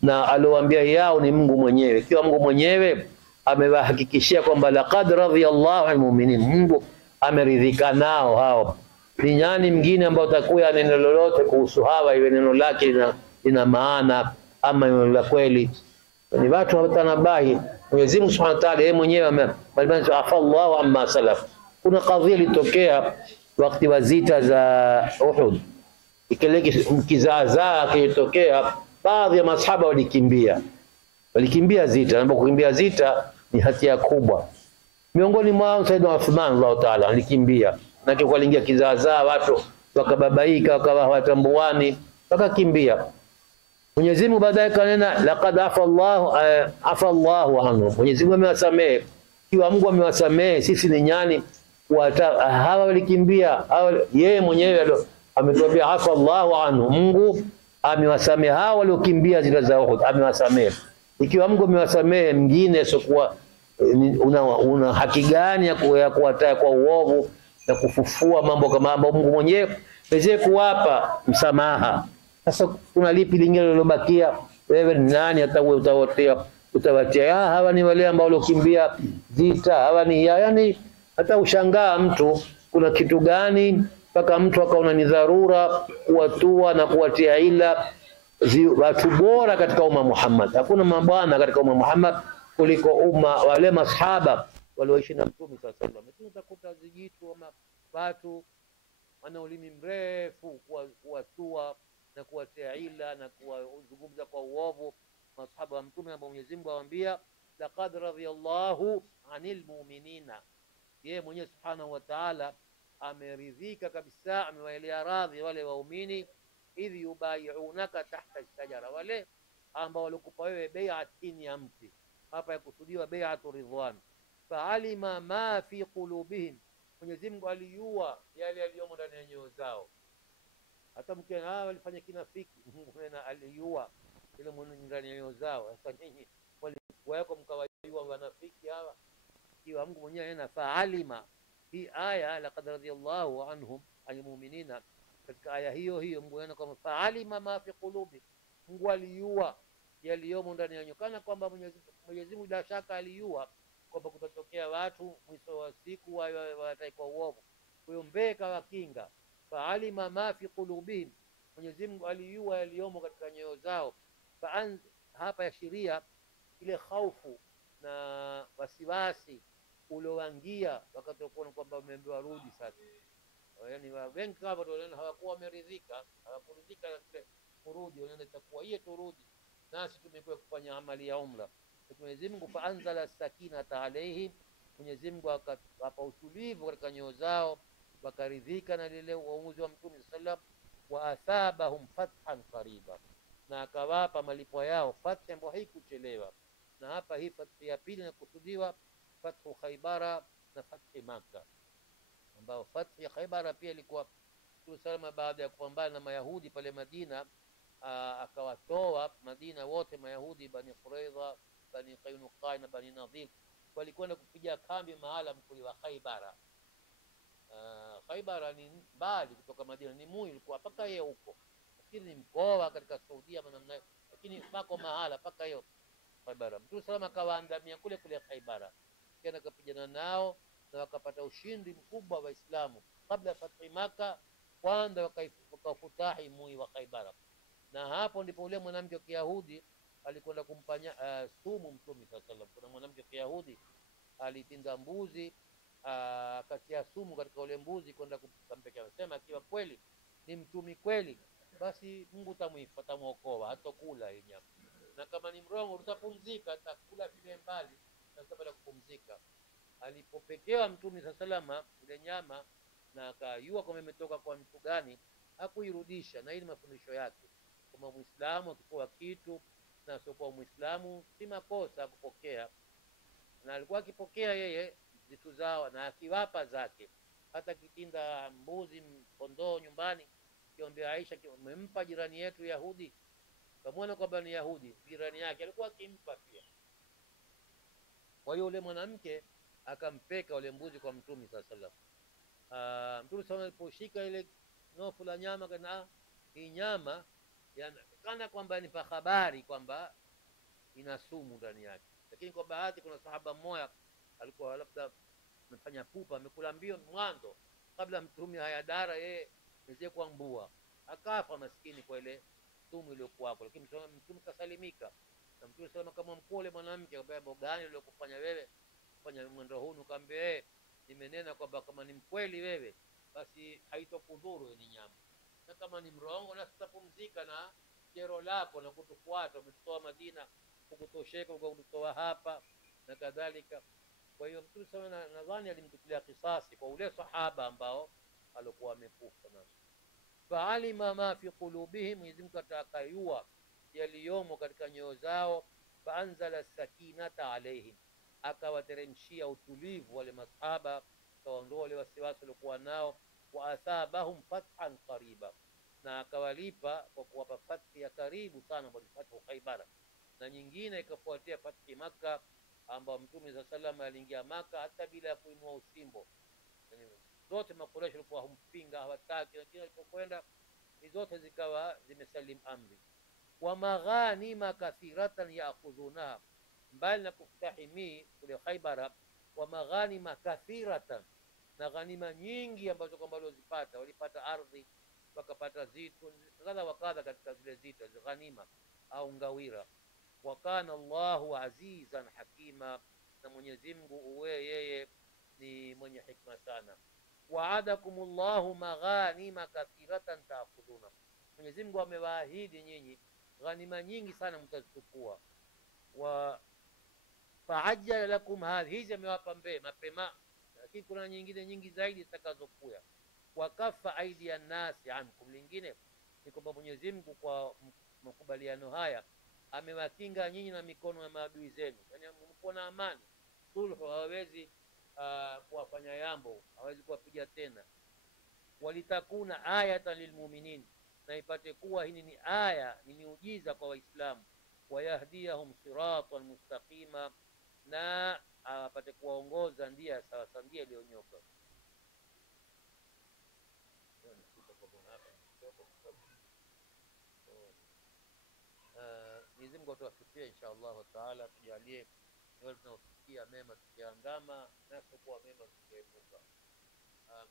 na aliowaambia yao ni Mungu mwenyewe. Ikiwa Mungu mwenyewe amewahakikishia kwamba laqad radiyallahu anil mu'minin, Mungu ameridhika nao hao, ni nani mwingine ambao utakuya neno lolote kuhusu hawa iwe neno lake lina maana ama neno la kweli? Ni watu hawatanabahi. Mwenyezi Mungu Subhanahu wa Ta'ala yeye mwenyewe amebalibana, afallahu amma salaf. Kuna kadhia ilitokea wakati wa zita za Uhud, ikileki kizaazaa kilitokea, baadhi ya masahaba walikimbia zita, na kukimbia zita ni hatia kubwa. Miongoni mwao Sayyidina Uthman radhiallahu ta'ala alikimbia, na kwa kuingia kizaazaa watu wakababaika, wakawa hawatambuani, wakakimbia. Mwenyezi Mungu baadaye kanena laqad afa Allahu anhu, Mwenyezi Mungu amewasamehe. Kiwa Mungu amewasamehe, sisi ni nyani hawa walikimbia? Yeye mwenyewe ametuambia afa Allahu anhu, Mungu amewasamehe hawa waliokimbia zile za Uhud, amewasamehe. Ikiwa Mungu amewasamehe, mwingine sio una haki gani ya kuwataa kwa uovu na kufufua mambo kama ambayo Mungu mwenyewe pekee kuwapa msamaha? Sasa kuna lipi lingine lilobakia? Wewe ni nani hata wewe utawatia hawa ni wale ambao waliokimbia vita, hawa ni yani, hata ushangaa mtu kuna kitu gani mpaka mtu akaona ni dharura kuwatua na kuwatia ila watu bora katika umma Muhammad. Hakuna mabwana katika umma Muhammad kuliko umma wale masahaba walioishi na Mtume sallallahu alaihi wasallam. Utakuta zijitu ama watu wana ulimi mrefu kuwatua na kuwatia ila na kuwazungumza kwa uovu masahaba wa Mtume, ambao Mwenyezi Mungu awaambia laqad radiyallahu anil mu'minina, yeye mwenyewe Subhanahu wa Ta'ala ameridhika kabisa, amewaelea radhi wale waumini, idh yubayi'unaka tahta ash-shajara, wale ambao walikupa wewe bai'a chini ya mti. Hapa yakusudiwa bai'atu ridwan. Fa'alima ma fi qulubihim, Mwenyezi Mungu alijua yale yaliyomo ndani ya nyoyo zao. Hata mkiona walifanya kinafiki, Mungu alijua ile ndani ya nyoyo zao. Sasa nyinyi walikuwa yako mkawajua wanafiki hawa, ikiwa Mungu mwenyewe ana fa'alima. Hii aya laqad radiyallahu anhum almu'minina, katika aya hiyo Mungu anaona kwamba fa'alima ma fi qulubi, Mungu alijua yaliyomo ndani ya nyoyo, kana kwamba Mwenyezi Mungu bila shaka alijua kwamba kutatokea watu mwisho wa siku wataikwa uovu, kwa hiyo mbeka wakinga. Fa'alima ma fi qulubihim, Mwenyezi Mungu alijua yaliyomo katika nyoyo zao. Hapa yashiria ile hofu na wasiwasi ulioangia wakati kuona kwamba wameambiwa rudi. Sasa yani wengi hapo ndio hawakuwa wameridhika, hawakuridhika na kile kurudi, wanaenda itakuwa hiyo turudi nasi tumekuwa kufanya amali ya umra. Mwenyezi Mungu faanzala sakinata alaihim, Mwenyezi Mungu akapa utulivu katika nyoyo zao, wakaridhika na lile uamuzi wa Mtume sallam, wa athabahum fathan qariba, na akawapa malipo yao fathi ambayo haikuchelewa. Na hapa hii fathi ya pili inakusudiwa fathu Khaybara na fathi Makkah, ambao fathi ya Khaybara pia ilikuwa Mtume sallam baada ya kupambana na Mayahudi pale Madina, akawatoa Madina wote Mayahudi, Bani Quraidha, Bani Qaynuqa na Bani Nadhir, walikwenda kupiga kambi mahala mkuli wa Khaybara. Khaybar ni mbali kutoka Madina, ni Mui ilikuwa paka yeye huko, lakini ni mkoa katika Saudia namna, lakini pako mahala paka hiyo Khaybar. Mtume salama akawaandamia kule kule Khaybar, kenda kapigana nao na wakapata ushindi mkubwa wa Waislamu kabla ya fathi Maka. Kwanza wakafutahi Mui wa Khaybar, na hapo ndipo ule mwanamke wa Kiyahudi alikwenda kumpanya sumu Mtume sallallahu alaihi wasallam. Kuna mwanamke wa Kiyahudi alitinda mbuzi akatia sumu katika ule mbuzi kwenda kumpekea. Sema akiwa kweli ni mtumi kweli, basi Mungu tamuokoa, hatokula hii nyama, na kama ni mrongo utapumzika, atakula vile mbali na sababu kupumzika. Alipopekewa Mtume sallallahu ile nyama na akayua kama imetoka kwa mtu gani, hakuirudisha. Na hii ni mafundisho yake kama Muislamu akipewa kitu na sio kwa Muislamu si makosa kupokea, na alikuwa akipokea yeye vitu zao na akiwapa zake. Hata kitinda mbuzi kondoo nyumbani, kiambia Aisha umempa jirani yetu Yahudi, kamwona kwamba ni Yahudi jirani yake, alikuwa akimpa pia. Kwa hiyo yule mwanamke akampeka ule mbuzi kwa Mtume sallallahu alaihi wasallam. Mtume sallallahu aliposhika ile nofu la nyama, kana hii nyama kana kwamba ni habari kwamba ina sumu ndani yake, lakini kwa bahati kuna sahaba mmoja alikuwa labda amefanya pupa, amekula mbio mwanzo kabla Mtume hayadara, yeye mzee kwa mbua akafa maskini kwa ile sumu iliyokuwa hapo, lakini Mtume kasalimika. Na Mtume salama kama mkole mwanamke, akamwambia mambo gani uliyokufanya wewe kufanya mwendo huu? Nikamwambia nimenena kwamba kama ni mkweli wewe basi haitokudhuru ni nyama, na kama ni mrongo na tutapumzika na kero lako na kutufuata, umetutoa Madina kukutosheka kukutoa hapa na kadhalika. Kwa hiyo Mtume sana nadhani alimtukulia kisasi kwa ule sahaba ambao alikuwa amekufa nao. Faalima ma fi qulubihim, Mwenyezi Mungu atakayua yaliyomo katika nyoyo zao. Faanzala sakinata alaihim, akawateremshia utulivu wale masahaba, kaondoa wale wasiwasi waliokuwa nao. Wa athabahum fathan qariba, na akawalipa kwa kuwapa fathi ya karibu sana, bali fathu Khaybar, na nyingine ikafuatia fathi Maka, ambao Mtume sallallahu alaihi wasallam aliingia Maka hata bila ya kuinua usimbo. Zote Makuraish walikuwa humpinga, hawataki, lakini alipokwenda zote zikawa zimesalim amri. Wa maghanima kathiratan yaakhudhunaha, mbali na kufutahimi kule Khaybar, wa maghanima kathiratan, na ghanima nyingi ambazo kwamba walizipata, walipata ardhi, wakapata zitu kadha wa kadha katika zile zitu ghanima au ngawira. Wa kana Allahu azizan hakima, na Mwenyezi Mungu uwe yeye ni mwenye hikma sana. Wa'adakumullahu maghanima kathiratan ta'khuduna, Mwenyezi Mungu amewaahidi nyinyi ghanima nyingi sana mtazichukua. Wa fa'ajjala lakum hadhihi, hizi amewapa mapema, lakini kuna nyingine nyingi zaidi zitakazokuja. Wa kaffa aidian nasi ankum, lingine ni kwamba Mwenyezi Mungu kwa makubaliano haya amewakinga nyinyi na mikono ya maadui zenu, yani mko na amani, sulhu, hawawezi kuwafanya yambo, hawezi kuwapiga tena. Walitakuna ayatan lilmu'minin, na ipate kuwa hii ni aya, ni miujiza kwa Waislamu. Wayahdiyahum siratan mustaqima, na apate kuwaongoza ndia sawa sawa, ndia iliyonyoka. Mwenyezi Mungu atuwafikie inshallah taala, tujalie wale tunaosikia mema tukiandama, na sio mema tukiepuka.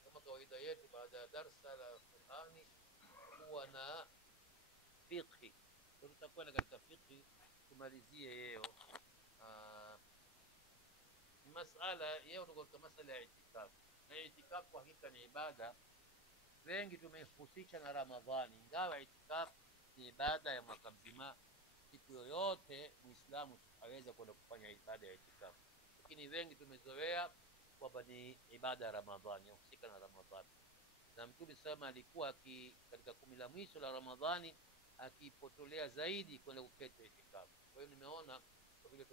Kama kawaida yetu, baada ya darasa la Qur'ani huwa na fiqh, tutakwenda katika fiqh tumalizie yeo masala yeo. Tuko katika masala ya itikaf, na itikaf kwa hakika ni ibada. Wengi tumehusisha na Ramadhani, ingawa itikaf ni ibada ya mwaka mzima. Siku yoyote Muislamu aweza kwenda kufanya ibada ya itikaf, lakini wengi tumezoea kwamba ni ibada ya Ramadhani, husika na Ramadhani. Na Mtume sama alikuwa katika 10 la mwisho la Ramadhani akipotolea zaidi kwenda kuketi itikaf. Kwa hiyo nimeona kwa vile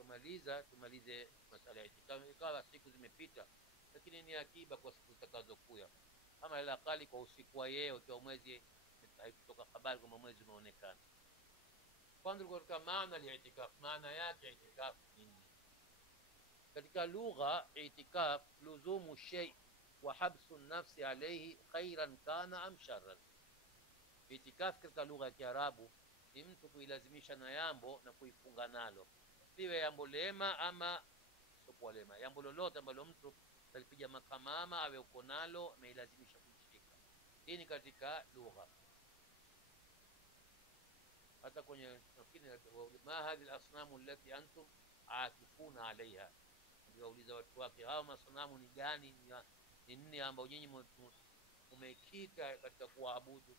tumalize masala ya itikaf, ikawa siku zimepita, lakini ni akiba kwa siku zitakazokuja, ama ila kali kwa usiku wa yeo kwa mwezi haikutoka habari kwamba mwezi umeonekana. Kwanza katika maana ya itikaf, maana yake itikaf nini? Katika lugha itikaf luzumu shay wa habsu nafsi alayhi khairan kana am sharran. Itikafu katika lugha ya Kiarabu ni mtu kuilazimisha na jambo na kuifunga nalo, liwe jambo lema ama sio lema, jambo lolote ambalo mtu alipiga makamama awe uko nalo ameilazimisha kushika. Hii ni katika lugha. Hata kwenye nafikiri ma hadhi al-asnamu allati antum aakifuna alaiha, ndiwauliza watu wake, hao masanamu ni gani, ni nini ambao nyinyi mmekita katika kuabudu?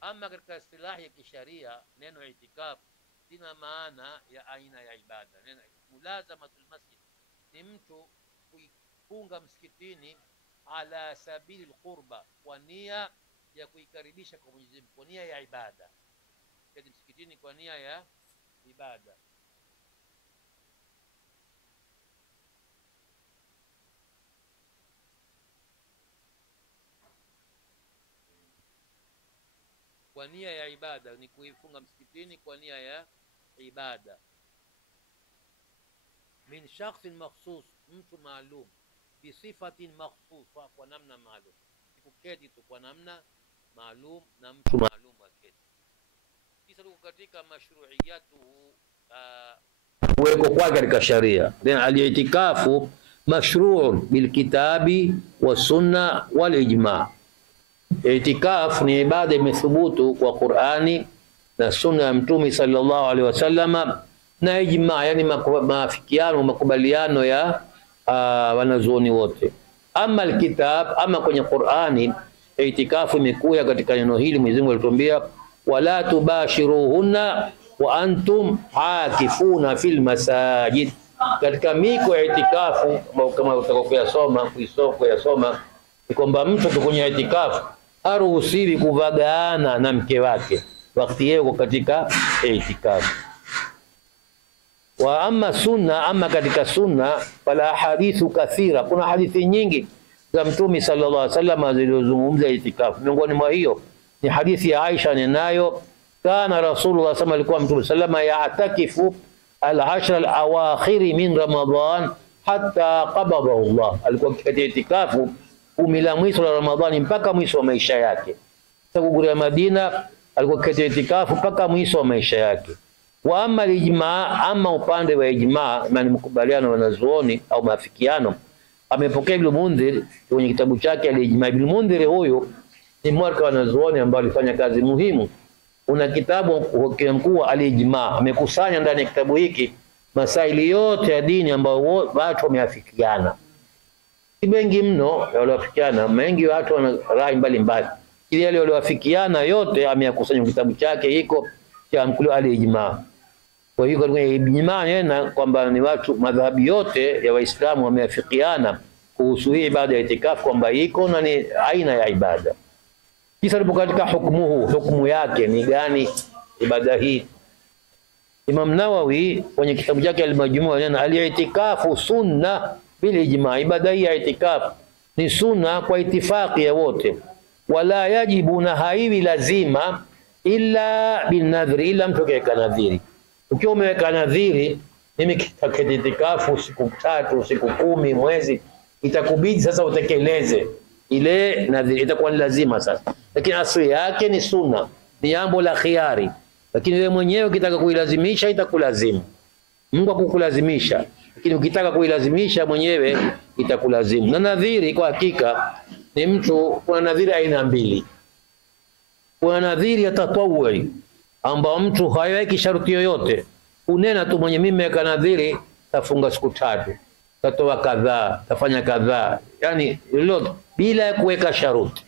Ama katika istilahi ya kisharia neno itikaf lina maana ya aina ya ibada. Neno mulazamatul masjid ni mtu kuifunga msikitini ala sabili alqurba, kwa nia ya kuikaribisha kwa Mwenyezi Mungu, kwa nia ya ibada. Kati msikitini kwa nia ya ibada. Kwa nia ya ibada ni kuifunga msikitini kwa nia ya ibada. Min shakhsin makhsus, mtu maalum, bi sifatin makhsusa, kwa namna maalum. Kuketi tu kwa namna maalum na mtu maalum aketi. Kisa tuko katika mashru'iyatu, kuweko kwake katika sharia. Then al-i'tikafu mashru' bil kitabi wa sunna wal ijma'. Itikaf ni ibada imethubutu kwa Qur'ani na sunna ya Mtume sallallahu alaihi wasallama na ijma', yani maafikiano, makubaliano ya wanazuoni wote. Ama alkitab, ama kwenye Qur'ani itikafu imekuja katika neno hili. Mwenyezi Mungu alituambia wala tubashiruhunna wa antum aakifuna fil masajid. Katika miko ya itikafu kama utakayosoma kuyasoma ni kwamba mtu kwenye itikafu haruhusiwi kuvagaana na mke wake wakati yeye katika itikafu. Wa amma sunna, ama katika sunna fala hadithu kathira, kuna hadithi nyingi za Mtume sallallahu alaihi wasallam zilizozungumza itikafu. Miongoni mwa hiyo ni hadithi ya Aisha ninayo, kana Rasulullah sallallahu alikuwa Mtume sallallahu alaihi wasallam ya'takifu al-ashra al-awakhir min Ramadan hatta qabadahu Allah, alikuwa katika itikafu 10 la mwisho la Ramadhani mpaka mwisho wa maisha yake. Sasa kuguria Madina alikuwa katika itikafu mpaka mwisho wa maisha yake. Wa amma al-ijma', ama upande wa ijma', maana mkubaliano wanazuoni au maafikiano, amepokea Ibn Mundhir kwenye kitabu chake al-Ijma'. Ibn Mundhir huyo ni mmoja wa wanazuoni ambao alifanya kazi muhimu. Una kitabu mkuu al-Ijma', amekusanya ndani ya kitabu hiki masaili yote ya dini ambayo watu wameafikiana. Si mengi mno walioafikiana, mengi watu wana rai mbalimbali. Ili yale walioafikiana yote ameyakusanya kitabu chake hiko cha mkuu al-Ijma'. Kwa hiyo kwa ijma' na kwamba ni watu madhahabi yote ya Waislamu wameafikiana kuhusu hii ibada ya itikafu kwamba iko na ni aina ya ibada. Kisa lipo katika hukumu yake ni gani ibada hii? Imam Nawawi kwenye kitabu chake al-Majmu' anasema al-i'tikafu sunna bil ijma', ibada hii ya itikafu ni sunna kwa itifaki ya wote. Wala yajibu, na haiwi lazima, illa bin nadhri, ila mtu kaweka nadhiri. Ukiwa umeweka nadhiri, mimi kitaka itikafu siku 3, siku 10, mwezi, itakubidi sasa utekeleze ile nadhiri, itakuwa ni lazima sasa. Lakini asili yake ni sunna, ni jambo la khiari. Lakini wewe mwenyewe ukitaka kuilazimisha itakulazimu. Mungu hakukulazimisha, lakini ukitaka kuilazimisha mwenyewe itakulazimu. Na nadhiri kwa hakika ni mtu, kuna nadhiri aina mbili. Kuna nadhiri ya tatawwi ambao mtu haiweki sharti yoyote, unena tu mwenye, mimi nimeweka nadhiri tafunga siku 3, tatoa kadhaa, tafanya kadhaa, yani lolote bila kuweka sharuti.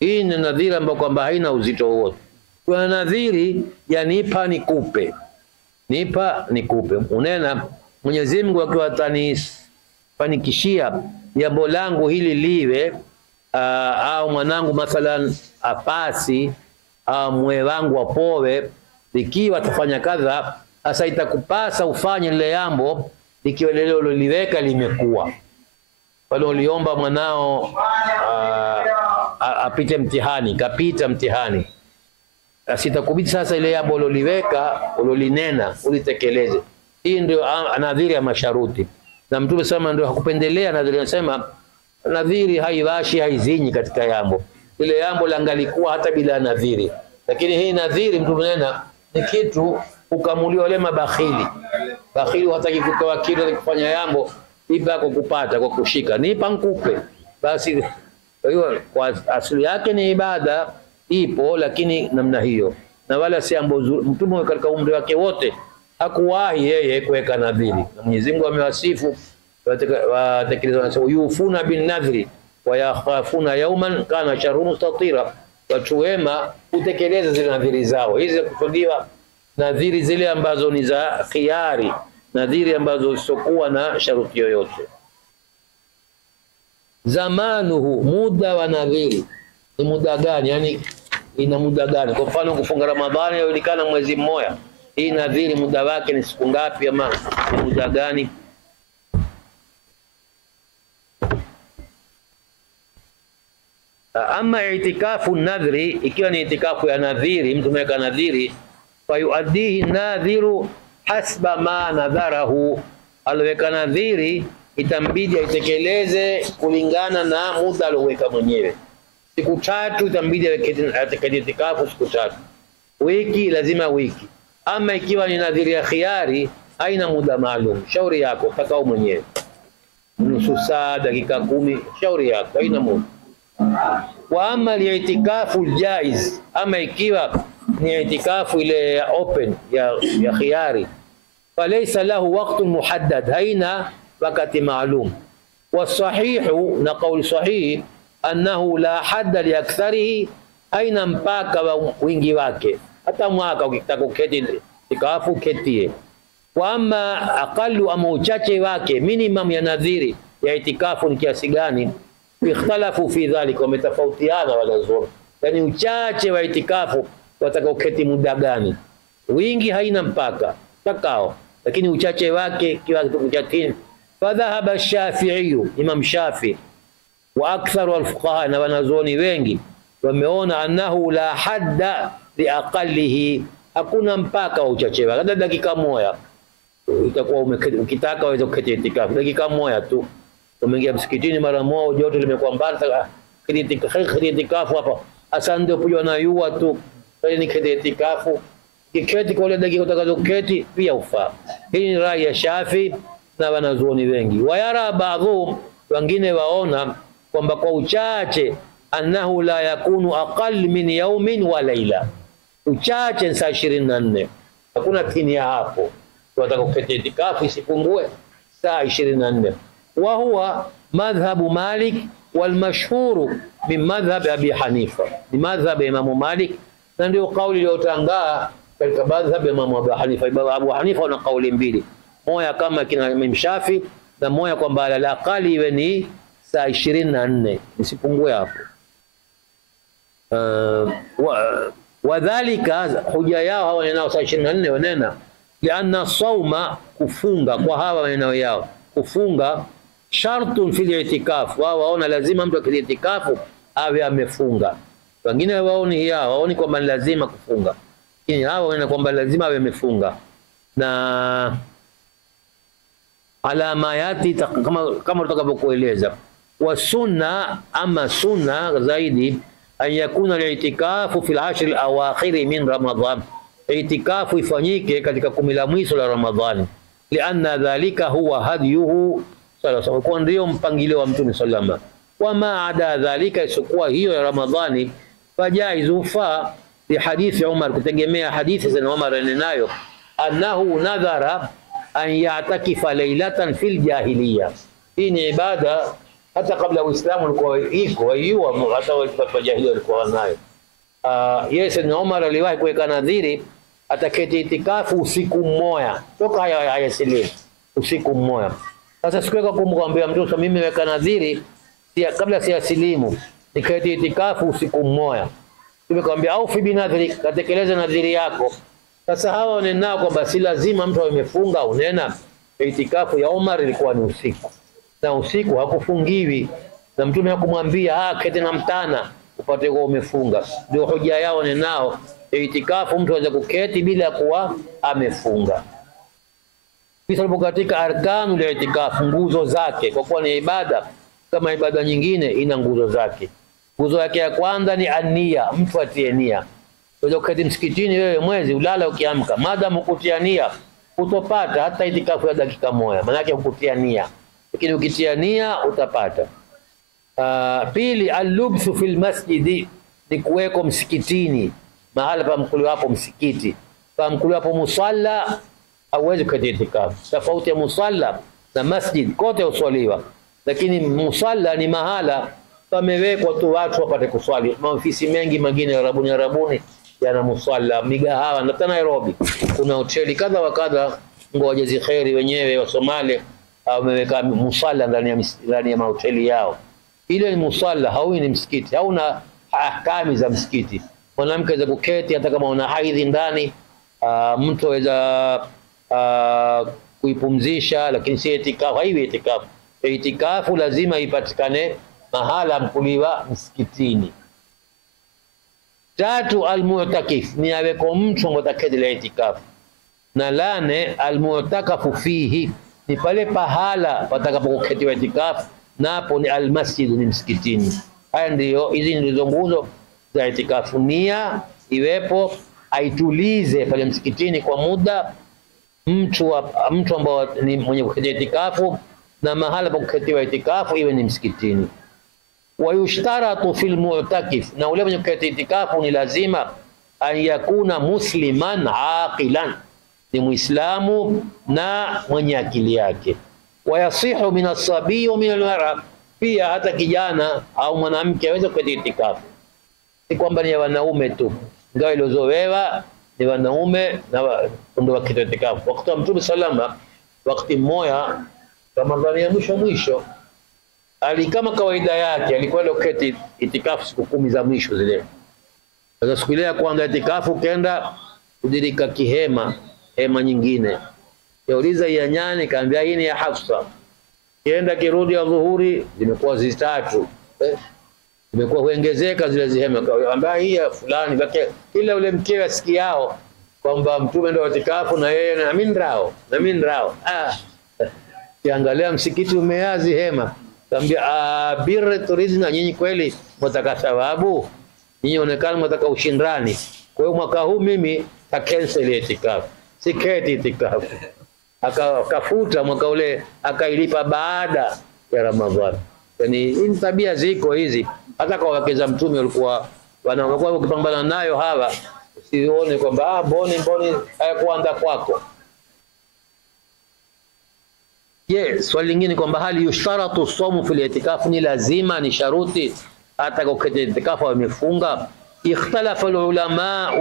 Hii ni nadhiri ambayo kwamba haina uzito wote. Kuna nadhiri ya nipa nikupe, nipa nikupe, unena Mwenyezi Mungu akiwa atanifanikishia jambo langu hili liwe, au mwanangu mathalan apasi, mwe wangu wapowe, ikiwa tafanya kadha, sasa itakupasa ufanye lile jambo ikiwa lile uliliweka limekuwa. Pale uliomba mwanao apite mtihani, kapita mtihani, sitakubidi sasa ile jambo uloliweka, ulolinena, ulitekeleze. Hii ndio nadhiri ya masharuti. Na Mtume sema ndio hakupendelea nadhiri, anasema nadhiri haiwashi haizinyi katika jambo ile, jambo langalikuwa hata bila nadhiri. Lakini hii nadhiri mtu mnena ni kitu ukamuliwa wale mabakhili. Bakhili hataki kutoa kitu kufanya jambo ipa kwa kupata kwa kushika, nipa nkupe basi. Kwa hiyo kwa asili yake ni ibada ipo, lakini namna hiyo, na wala si jambo zuri. Mtume katika umri wake wote hakuwahi yeye kuweka nadhiri, na Mwenyezi Mungu amewasifu watekeleza, wanasema yufuna bin nadhri wa yakhafuna yawman kana sharruhu mustatira. Watu wema utekeleza zile nadhiri zao. Hizi kusudiwa nadhiri zile ambazo ni za khiari, nadhiri ambazo zisokuwa na sharuti yoyote. Zamanuhu, muda wa nadhiri ni muda gani? Yani ina muda gani? Kwa mfano kufunga Ramadhani yaonekana mwezi mmoja, hii nadhiri muda wake ni siku ngapi ama ni muda gani? Ama itikafu nadhri, ikiwa ni itikafu ya nadhiri, mtu mweka nadhiri, fayuaddihi nadhiru hasba ma nadharahu, aloweka nadhiri itambidi aitekeleze kulingana na muda aloweka mwenyewe. Siku 3 itambidi atekeleze itikafu siku 3, wiki lazima wiki. Ama ikiwa ni nadhiri ya khiari haina muda maalum, shauri yako mpaka wewe mwenyewe, nusu saa, dakika 10, shauri yako, haina muda. Wa ama li'itikafu jaiz, ama ikiwa ni itikafu ile ya open ya khiari, falaysa lahu waqtun muhaddad, haina wakati maalum. Wasahihu, na qauli sahihi, annahu la hadda li aktharihi, haina mpaka wa wingi wake, hata mwaka ukitaka kuketi itikafu ketie. Wa ama aqallu, ama uchache wake, minimum ya nadhiri ya itikafu ni kiasi gani? Ikhtalafu fi dhalika, wametofautiana wanazuoni, yani uchache wa itikafu wataka uketi muda gani? Wingi haina mpaka takao, lakini uchache wake kiwa kitu. Fadhahaba Shafi'i, Imam Shafi wa aktharu alfuqaha, na wanazuoni wengi wameona annahu la hadda li aqallihi, hakuna mpaka wa uchache wake. Hata dakika moja utakuwa ukitaka waweza kuketi itikafu dakika moja tu. Umeingia msikitini mara moja, joto limekuwa mbali, itikafu hapa asa ndio kujua na yua tu, bali ni itikafu kiketi kwa ile dakika utakazoketi pia ufaa. Hii ni rai ya Shafi na wanazuoni wengi. Wayara baadhi, wengine waona kwamba kwa uchache, annahu la yakunu aqall min yawmin wa layla, uchache saa 24, hakuna chini ya hapo. Tunataka kuketi itikafu isipungue saa 24. Wa huwa madhhabu Malik wal mashhuru min madhhab Abi Hanifa, ni madhhab ya Imam Malik na ndio kauli iliyotangaa katika madhhab ya Imam Abu Hanifa. Abu Hanifa ana kauli mbili, moja kama kina Imam Shafi na moja kwamba ala aqali iwe ni saa 24 isipungue hapo. Wadhalika, huja yao hawa wanao saa 24 wanena lianna sawma, kufunga kwa hawa wanao yao kufunga, shartun fil i'tikaf, wao waona lazima mtu akili itikafu awe amefunga. Wengine waoni yao waoni kwamba lazima kufunga, lakini hao wanaona kwamba lazima awe amefunga. Na alamayati kama tutakavyokueleza. Wa sunna, ama sunna zaidi, an yakuna al-i'tikafu fil 10 al-awakhir min Ramadhan, i'tikafu ifanyike katika 10 la mwisho la Ramadhani, lianna dhalika huwa hadiyuhu sallallahu alaihi wasallam, ndio mpangilio wa Mtume sallallahu alaihi wasallam. Wa ma ada dhalika, isipokuwa hiyo ya Ramadhani, fajaizu fa li hadithi Umar, kutegemea hadithi za Umar anayo, annahu nadhara an ya'takifa laylatan fil jahiliya. Hii ni ibada hata kabla Uislamu ulikuwa iko hiyo, hata watu wa jahiliya walikuwa nayo. Yes, na Umar aliwahi kuweka nadhiri ataketi itikafu usiku mmoja toka hayasilimu, usiku mmoja. Sasa sikuweka kumwambia mtu mimi nimeweka nadhiri kabla siyasilimu niketi itikafu usiku mmoja, nimekwambia au fi binadhiri, katekeleza nadhiri yako. Sasa hawa wanena kwamba si lazima mtu amefunga, unena itikafu ya Umar ilikuwa ni usiku, na usiku hakufungiwi, na Mtume hakumwambia keti na mtana upate kuwa umefunga. Ndio hoja yao nenao itikafu mtu anaweza kuketi bila kuwa amefunga. Kisha katika arkanu ya itikafu, nguzo zake, kwa kuwa ni ibada kama ibada nyingine ina nguzo zake. Nguzo yake ya kwanza ni ania, mtu atie nia. Unaweza kuketi msikitini wewe mwezi ulala ukiamka, madamu kutia nia utopata hata itikafu ya dakika moja, maana yake kutia nia, lakini ukitia nia utapata. Pili, al-lubsu fil masjidi, ni kuweko msikitini, mahala pa mkuli wapo msikiti, pa mkuli wapo musalla, hauwezi kuketi itikafu. Tofauti ya musalla na masjid, kote uswaliwa, lakini musalla ni mahala pamewekwa tu watu wapate kuswali. Maofisi mengi mengine Arabuni yana musalla, migahawa. Na Nairobi kuna hoteli kadha wa kadha, ngoja zikheri wenyewe wa Somali wameweka musalla ndani ya mahoteli yao. Ile ni musalla, haui ni msikiti, hauna ahkami za msikiti. Mwanamke aweza kuketi hata kama una haidhi ndani, mtu aweza kuipumzisha, lakini si itikafu. Haiwi itikafu. Itikafu lazima ipatikane mahala mkuliwa msikitini. Tatu, almu'takif, ni aweko mtu mtaketi la itikafu. Na lane, almu'takafu fihi, ni pale pahala patakapoketiwa itikafu, napo ni almasjid, ni msikitini. Haya ndiyo, hizi ndizo nguzo za itikafu. Nia iwepo, aitulize pale msikitini kwa muda, mtu ambao ni mwenye kuketi itikafu, na mahala pa kuketiwa itikafu iwe ni msikitini. Wayushtaratu fil mu'takif, na ule mwenye kuketi itikafu ni lazima an yakuna musliman aqilan, ni muislamu na mwenye akili yake. Wayasihu min as-sabi wa min al-mara, pia hata kijana au mwanamke aweze kuketi itikafu. Si kwamba ni wanaume tu, ingawa ilozowewa ni wanaume na ndio wakati itikafu. Wakati wa Mtume salama, wakati mmoja Ramadhani ya mwisho kama kawaida yake alikuwa kuketi itikafu siku 10 za mwisho zile. Sasa siku ile ya kwanza itikafu kenda kudirika hema nyingine. Yauliza ya nyani, kaambia hii ni ya Hafsa. Kienda kirudi ya dhuhuri zimekuwa zitatu. Zimekuwa huongezeka zile hema. Kaambia hii ya fulani, baki kila ule mkewe asikiao kwamba Mtume ndio itikafu na yeye na mimi ndrao. Kiangalia msikiti umeazi hema. Kaambia birr turizna, nyinyi kweli mtaka thawabu, nyinyi onekana mtaka ushindani. Kwa hiyo mwaka huu mimi ta cancel itikafu, siketi itikafu. Akafuta mwaka ule, akailipa baada ya Ramadhani. Yani hii tabia ziko hizi, hata kwa wake za Mtume walikuwa wanakuwa wakipambana nayo hawa, usione kwamba mboni hayakuanza kwako. Swali lingine kwamba hali yushtaratu somu fil itikafu, ni lazima, ni sharuti hata kwa itikafu wamefunga. Ikhtalafa ulama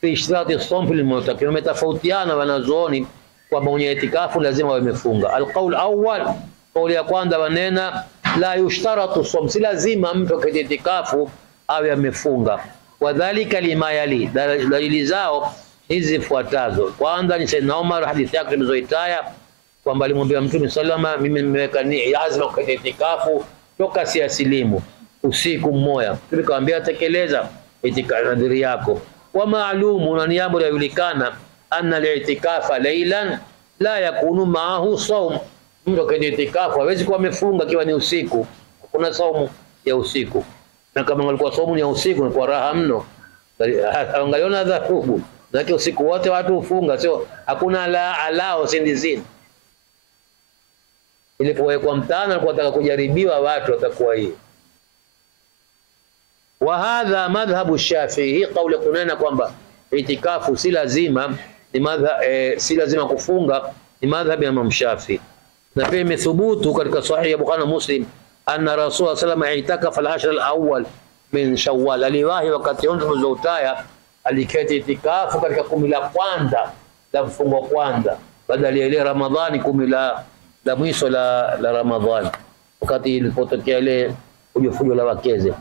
fi ishtirati as-sawm fil mu'takif, wametofautiana wanazuoni kwamba mwenye itikafu lazima wamefunga. Alqaul awwal, kauli ya kwanza wanena la yushtaratu as-sawm, si lazima mtu kwa itikafu awe amefunga. Wadhālika lima yali, dalili zao hizi zifuatazo. Kwanza ni Sayyidina Umar, hadithi yake tulizoitaya kwamba alimwambia Mtume sallama, mimi nimeweka lazima kuketi itikafu toka siasilimu usiku mmoja. Tulikamwambia tekeleza nadhiri yako. Wa maalumu, na ni jambo lajulikana, anna al-i'tikafa laylan la yakunu ma'ahu sawm, mtu kuketi itikafu hawezi kuwa amefunga kiwa ni usiku. Kuna saumu ya usiku, na kama walikuwa saumu ya usiku ni kwa raha mno, angaliona dharubu na usiku wote watu hufunga, sio hakuna alao sindizini. Ilipowekwa mtana kwa kutaka kujaribiwa watu watakuwa hii. Wa hadha madhhabu Shafi'i, kauli kunena kwamba itikafu si lazima, ni si lazima kufunga, ni madhhabi ya Imam Shafi'i. Na pia imethubutu katika Sahih ya Bukhari na Muslim anna Rasulullah sallallahu alayhi wasallam itakafa al-ashr al-awwal min Shawwal, aliwahi wakati wote mzotaya aliketi itikafu katika 10 la kwanza la mfungo kwanza, badala ya ile Ramadhani 10 la mwisho la Ramadhani, wakati ilipotokea ile fujo la wakeze.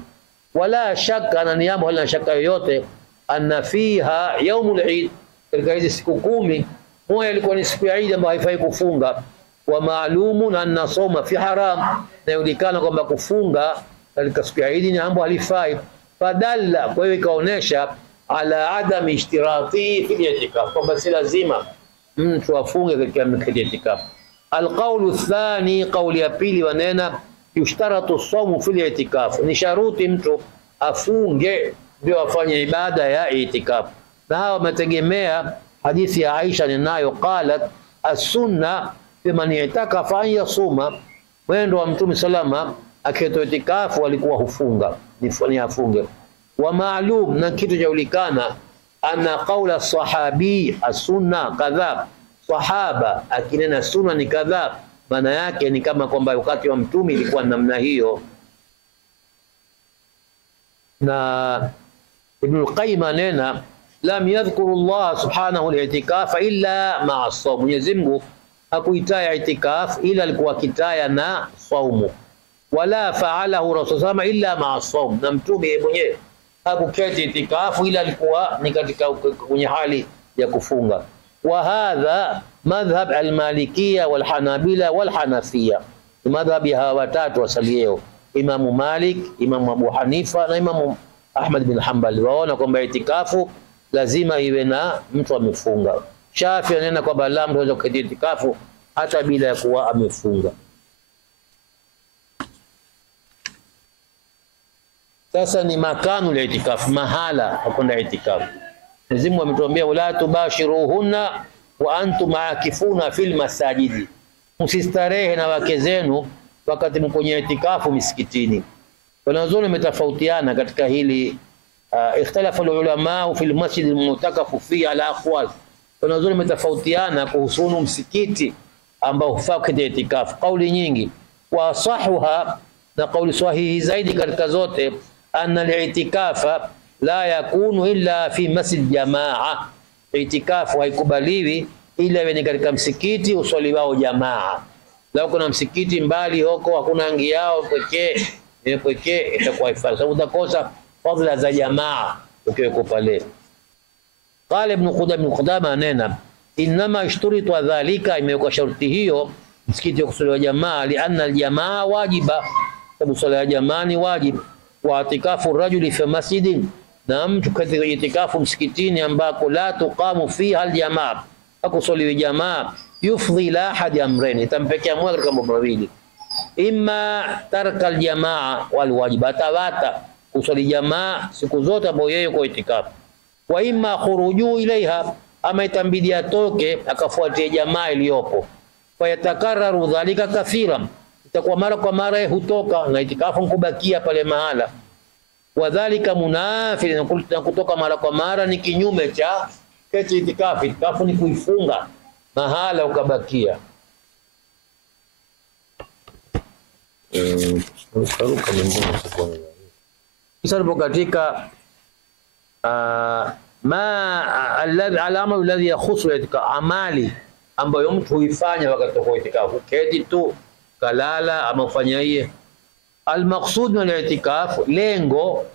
Wala shaka, na niambo wala shaka yoyote, anna fiha yaumul Eid, katika hizi siku 10 moja ilikuwa ni siku ya Eid ambayo haifai kufunga. Wa maalumun anna sawma fi haram, na yulikana kwamba kufunga katika siku ya Eid ni jambo halifai. Fadalla, kwa hiyo ikaonesha ala adami ishtirati fi itikaf, kwamba si lazima mtu afunge katika itikaf. Alqaulu thani, kauli ya pili wanena yushtaratu saumu fil i'tikaf, ni sharuti mtu afunge ndio afanye ibada ya i'tikaf. Na hawa wametegemea hadithi ya Aisha ninayo qalat as-sunna fi man i'takafa an yasuma, mwendo wa Mtume salama akitoa itikafu alikuwa hufunga, ni afunge. Wa ma'lum, na kitu chajulikana, ana qaula sahabi as-sunna kadha, sahaba akinena sunna ni kadha, maana yake ni kama kwamba wakati wa Mtume ilikuwa namna hiyo. Na Ibn al-Qayyim anena lam yadhkuru Allah subhanahu al-i'tikafa illa ma'a as-sawm, Mwenyezi Mungu hakuitaya itikaf ila alikuwa kitaya na saumu. Wala fa'alahu Rasulullah illa ma'a as-sawm, na Mtume mwenyewe hakuketi itikafu ila alikuwa ni katika kwenye hali ya kufunga. Wa hadha madhhab al-Malikiyya wal Hanabila wal Hanafiyya, madhhab ya hawa watatu wasalieo, Imam Malik, Imam Abu Hanifa na Imam Ahmad bin Hanbal, waona kwamba itikafu lazima iwe na mtu amefunga. Shafi anena kwamba la, mtu anaweza kuketi itikafu hata bila ya kuwa amefunga. Sasa ni makanu la itikafu, mahala hakuna itikafu. Mwenyezi Mungu ametuambia wala tubashiruhunna wa antum aakifuna fil masajidi, msistarehe na wake zenu wakati mko kwenye itikafu misikitini. Wanazuoni wametofautiana katika hili, ikhtalafa ulama fil masjid almutakafu fi ala aqwal. Wanazuoni wametofautiana kuhusu msikiti ambao hufaa kwa itikafu, kauli nyingi. Wa sahuha, na kauli sahihi zaidi katika zote, anna al-i'tikafa la yakunu illa fi masjid jamaa, itikafu haikubaliwi ila iwe katika msikiti uswaliwao jamaa. Lao kuna msikiti mbali huko hakuna ngi yao pekee itakuwa ifaa, sababu utakosa fadhila za jamaa ukiweko pale. Qala Ibn Qudama anena inma ishturitu dhalika, imewekwa sharti hiyo msikiti wa kuswaliwa jamaa, lianna aljamaa wajiba, sababu swala ya jamaa ni wajib. Wa itikafu rajuli fi masjidin, na mtu katika itikafu msikitini ambako la tuqamu fiha aljamaa, akuswaliwa jamaa, yufdhi la ahad amrayn, itampekea mmoja katika mambo mawili, imma tarka aljamaa wal wajiba, atawata kuswali jamaa siku zote ambapo yeye yuko itikafu, wa imma khuruju ilaiha, ama itambidi atoke akafuatia jamaa iliyopo. Fayatakararu dhalika kathira, itakuwa mara kwa mara hutoka na itikafu kubakia pale mahala. Wadhalika munafil, na kutoka mara kwa mara ni kinyume cha keti itikafu. Itikafu ni kuifunga mahala ukabakia. Kisha katika alama alladhi yakhusu itikafu, amali ambayo mtu huifanya wakati wa itikafu, keti tu kalala ama ufanya hiye. Almaqsud min al-i'tikaf, lengo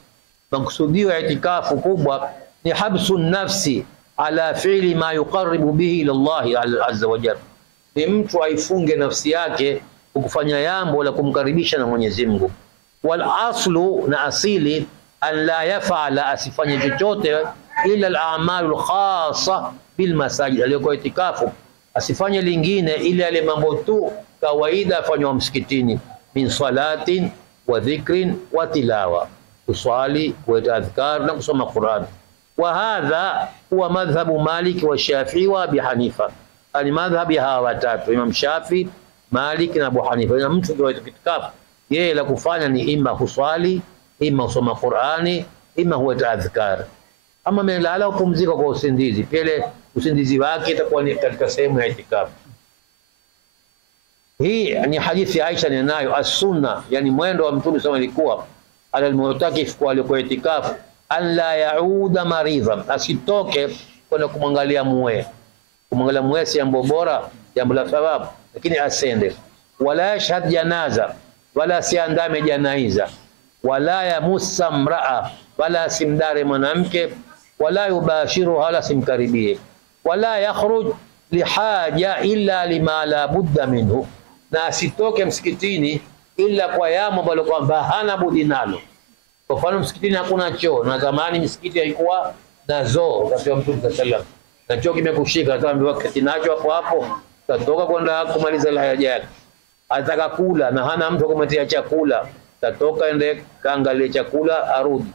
maksudio ya itikafu kubwa ni habsu nafsi ala fi'li ma yuqarribu bihi ila Allah azza wa jalla, ni mtu aifunge nafsi yake kufanya jambo la kumkaribisha na Mwenyezi Mungu. Wal aslu, na asili, an la yaf'ala, asifanye chochote ila al-a'malu al-khassa bil masajid, aliyokuwa itikafu asifanye lingine ila yale mambo tu kawaida afanywa msikitini, min salatin wa dhikrin wa tilawa, kuswali, kuweka adhkar na kusoma Qur'an. Wa hadha huwa madhhabu Malik wa Shafi'i wa Abi Hanifa, ani madhhabi hawa watatu, Imam Shafi, Malik na Abu Hanifa. Na mtu kwa itikafu yeye la kufanya ni ima huswali, ima kusoma Qur'ani, ima huweka adhkar. Ama melala kupumzika kwa usingizi, pele usingizi wake itakuwa ni katika sehemu ya itikafu. Hii ni hadithi ya Aisha ninayo, as-sunna, yani mwendo wa Mtume SAW alikuwa ala al-mu'takif, kwa alikuwa itikafu, an la yauda maridhan, asitoke kwenda kumwangalia muwe. Kumwangalia muwe si jambo bora, jambo la thawabu, lakini asende. Wala yashhad janaza, wala siandame janaiza. Wala yamussa mraa, wala simdare mwanamke. Wala yubashiru, wala simkaribie. Wala yakhruj lihaja illa lima la budda minhu, na asitoke msikitini ila kwa yamo ambalo kwamba hana budi nalo. Kwa mfano msikitini hakuna choo, na zamani msikiti haikuwa na zoo wakati wa Mtume sallallahu alaihi wasallam, na choo kimekushika, ataambiwa keti nacho hapo hapo, utatoka kwenda kumaliza haja yake. ataka kula na hana mtu kumletea chakula, tatoka ende kaangalie chakula arudi,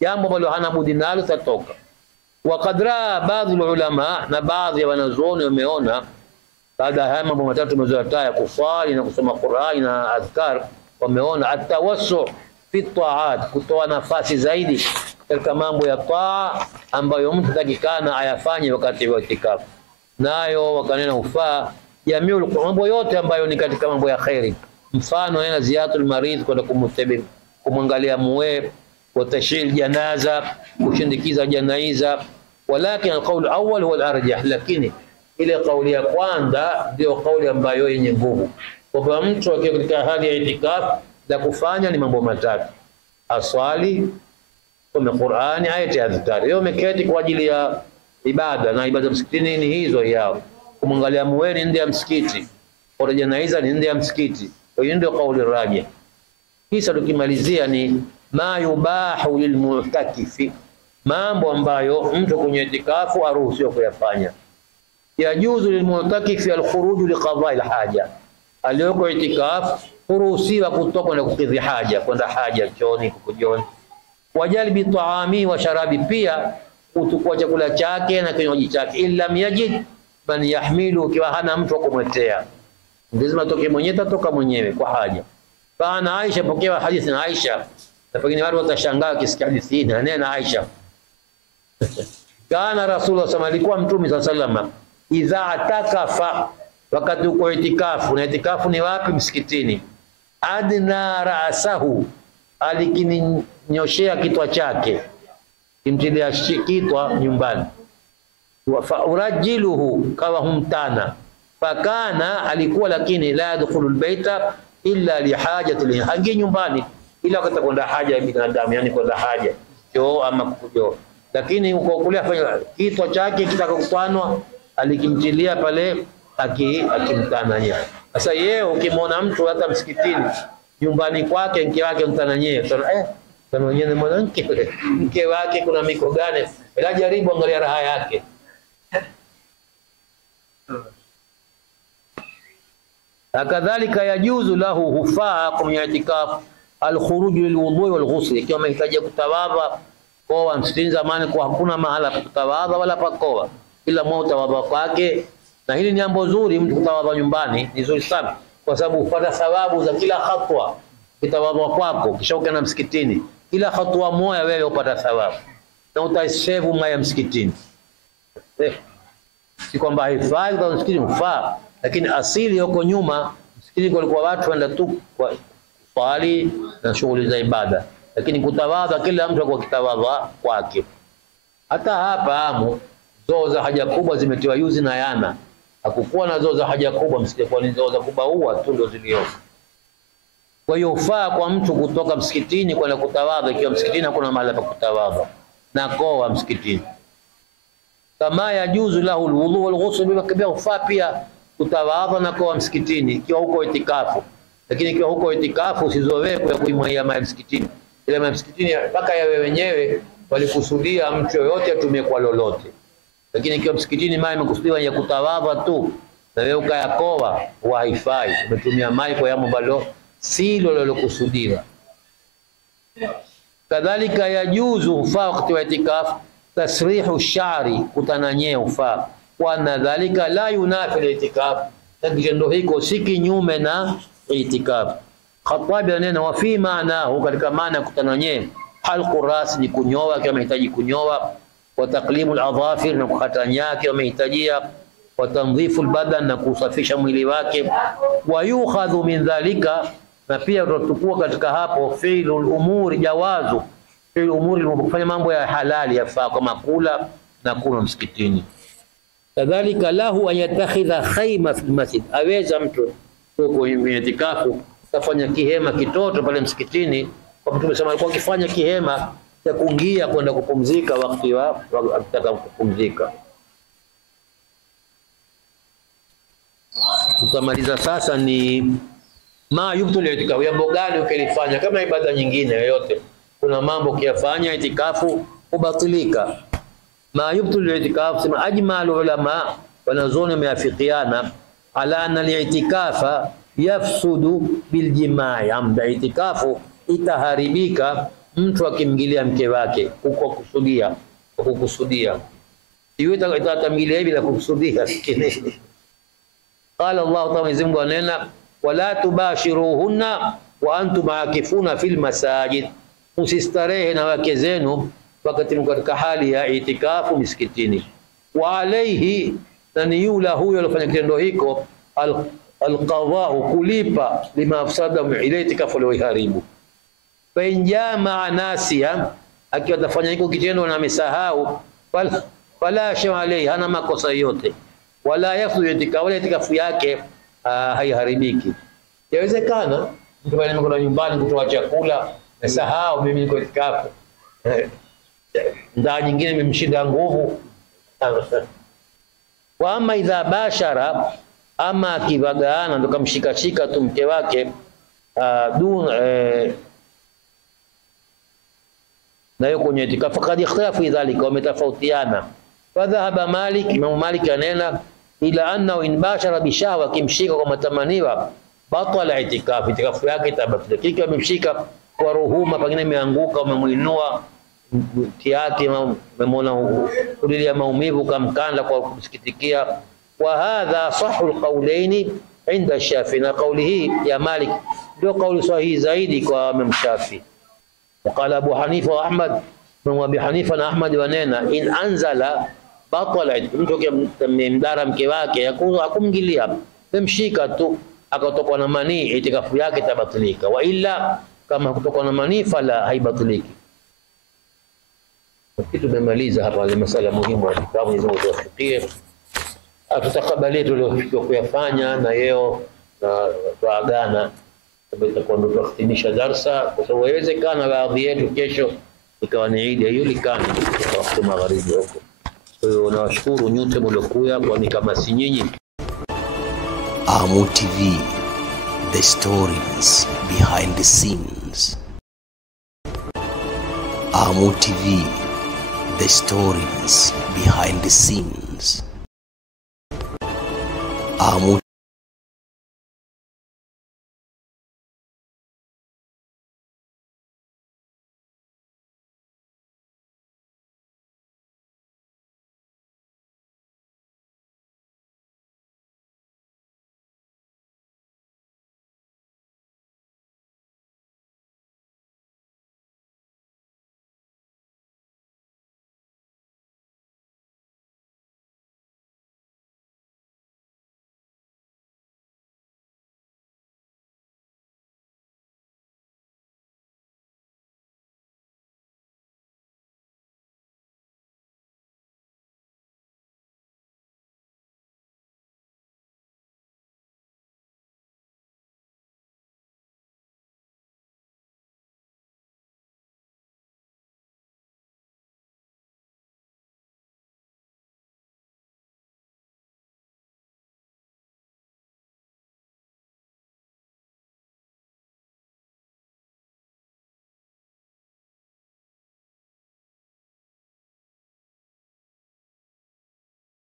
jambo ambalo hana budi nalo tatoka. Wakadra baadhi ulama, na baadhi ya wanazuoni wameona baada ya mambo matatu tumezoyataja, kusali na kusoma Qur'ani na adhkar, wameona atawassu fi ta'at, kutoa nafasi zaidi katika mambo ya taa ambayo mtu takikana ayafanye wakati wa itikafu. Nayo wakanena ufaa jamiul mambo yote ambayo ni katika mambo ya khairi, mfano ina ziyatul marid, kwenda kumtabi kumwangalia muwe, wa tashil janaza, kushindikiza janaiza. Walakin alqawl awwal huwa alarjah, lakini ile kauli ya kwanza ndio kauli ambayo yenye nguvu, kwamba mtu akiwa katika hali ya itikaf la kufanya ni mambo matatu: aswali, kusoma Qur'ani, ayati adhkar. Hiyo umeketi kwa ajili ya ibada, na ibada msikitini ni hizo yao, kumwangalia muweni ndio ya msikiti, kwa janaiza ni ndio ya msikiti. Kwa hiyo ndio kauli rajih. Kisha tukimalizia ni ma yubahu lilmu'takifi, mambo ambayo mtu kwenye itikafu aruhusiwa kuyafanya. Yajuzu lilmu'takifi alkhuruju liqada'i alhaja, aliyoko itikafu huruhusiwa kutoka na kukidhi haja, kwenda haja chooni, kukujoni. Wajalbi taami wa sharabi, pia kutukua chakula chake na kinywaji chake. Illa yajid man yahmilu, ukiwa hana mtu wa kumwetea, lazima toke mwenyewe, tatoka mwenyewe kwa haja. Bana Aisha, pokewa hadithi na Aisha, na pengine watu watashangaa kisikia hadithi hii na Aisha. Kana Rasulullah sallallahu alikuwa Mtume sallallahu idha atakafa, wakati uko itikafu, na itikafu ni wapi? Msikitini. Adna ra'sahu, alikinyoshea kitwa chake, kimtilia kitwa nyumbani. Wa urajiluhu, kawa humtana. Fakana, alikuwa lakini la yadkhulu albayta illa lihajati, hangi nyumbani ila wakati kwenda haja ya binadamu, yani kwenda haja choo ama kukujoo. Lakini uko kule afanya kitwa chake kitaka kutwanwa, alikimtilia pale akimtana yeye. Sasa yeye ukimwona mtu hata msikitini, nyumbani kwake mke wake mtananyie, kama yeye ni mwanamke, mke wake kuna miko gani? Ila jaribu angalia raha yake. Kadhalika yajuzu lahu, hufaa kwenye itikafu alkhuruju lilwudhu walghusl, ikiwa mahitaji kutawadha koa msikitini. Zamani kwa hakuna mahala pa kutawadha wala pa koa, ila mwa utawadha kwake. Na hili ni jambo zuri, mtu kutawadha nyumbani ni zuri sana, kwa sababu upata thawabu za kila hatua kitawadha kwako. Kisha ukienda msikitini, kila hatua moja wewe upata thawabu, na utasevu maya msikitini. Si kwamba haifai kwa msikitini, ufaa, lakini asili yuko nyuma msikitini kulikuwa watu wenda tu kwa swali na shughuli za ibada, lakini kutawadha kila mtu kwa kitawadha kwake. Hata hapa amu zoo za haja kubwa zimetiwa yuzi na yana, hakukuwa na zoo za haja kubwa msikitini, kwa ni zoo za kubaua tu ndio zilio. Kwa hiyo ufaa kwa mtu kutoka msikitini kwenda kutawadha, ikiwa msikitini hakuna mahali pa kutawadha, na koa msikitini. Kama yajuzu lahu alwudhu walghusl, bila ufaa pia kutawadha na koa msikitini ikiwa huko itikafu. Lakini ikiwa huko itikafu usizoee kwa kuimwagia maji msikitini, ile maji msikitini mpaka yawe wenyewe walikusudia mtu yoyote atumie kwa lolote. Lakini ikiwa msikitini maji yamekusudiwa ya kutawadha tu, na wewe ukayakoa, haifai, umetumia maji kwa jambo ambalo si lolokusudiwa. Kadhalika yajuzu, ufaa wakati wa itikafu tasrihu shari, kutananyea ufaa, wa dhalika la yunafi al-itikaf, kitendo hiko si kinyume na itikaf. Khattabi anena wa fi maanahu, katika maana kutananyea, halqu ras ni kunyoa kama mahitaji kunyoa, wa taqlimu al-adhafir na kukata nyake wamehitajia, wa tandhifu al-badan na kusafisha mwili wake, wa yukhadhu min dhalika, na pia tutatukua katika hapo fi'lul umuri jawazu, fi'lul umuri kufanya mambo ya halali yafaa, kama kula na kunywa msikitini. Kadhalika lahu an yatakhidha khayma fil masjid, aweza mtu huko itikafu kufanya kihema kitoto pale msikitini, kwa mtu amesema alikuwa akifanya kihema cha kuingia kwenda kupumzika wakati wa akitaka kupumzika. Tutamaliza sasa ni ma yubtul itikafu, jambo gani ukilifanya kama ibada nyingine yoyote, kuna mambo ukiyafanya itikafu ubatilika. Ma yubtul itikafu, sema ajmalu ulama, wanazuoni wameafikiana ala anna al-itikafa yafsudu biljimai amda, itikafu itaharibika mtu akimgilia mke wake kwa kukusudia. Hiyo itatamgilia bila kukusudia. Qala Allah ta'ala, Mwenyezi Mungu anena, wala tubashiruhunna wa antum aakifuna fil masajid, usistarehe na wake zenu wakati mko katika hali ya itikafu misikitini. Wa alayhi, na ni yule huyo alifanya kitendo hiko, alqadha'u, kulipa, lima afsada ile itikafu aliyoharibu. Fa in jamaa nasiya, akiwa atafanya hiko kitendo na amesahau, fala shay alayhi, hana makosa yote, wala yafsu itikafu yake haiharibiki. Yawezekana mtu bali mko nyumbani kutoa chakula, nasahau mimi niko itikafu, ndaa nyingine imemshinda nguvu. Wa ama idha bashara, ama akivagaana ndo kamshikashika tu mke wake na yuko kwenye itikafu, kad ikhtalafu idhalika, wametofautiana. Fadhahaba Malik, Imam Malik anena ila anna in bashara bishahwa, kimshika kwa matamaniwa, batala itikafu, itikafu yake itabatilika. Kiki amemshika kwa ruhuma, pengine imeanguka, umemuinua tiati, umemwona kulilia maumivu, kamkanda kwa kusikitikia. Wa hadha sahhu alqawlaini inda Shafi, na kauli hii ya Malik ndio kauli sahihi zaidi kwa Imam Shafi. Qala Abu Hanifa wa Ahmad, Imam Abu Hanifa na Ahmad wanena in anzala batala, mtu kimdara mke wake akumgilia, memshika tu akatokwa na manii, itikafu yake tabatilika. Wa illa, kama kutokwa na manii fala haibatiliki. Kitu tumemaliza hapa ile masala muhimu ya itikafu. Mwenyezi Mungu tuwafikie, atutakabalie tuliofikia kuyafanya, na yeo na tuagana tutakuwa ndo tuhitimisha darsa, kwa sababu haiwezekana baadhi yetu kesho ikawa ni Eid haijulikani wakati magharibi huko. Kwa hiyo nawashukuru nyote mliokuja, kwani kama si nyinyi. Amu TV, the stories behind the scenes. Amu TV, the stories behind the scenes. Amu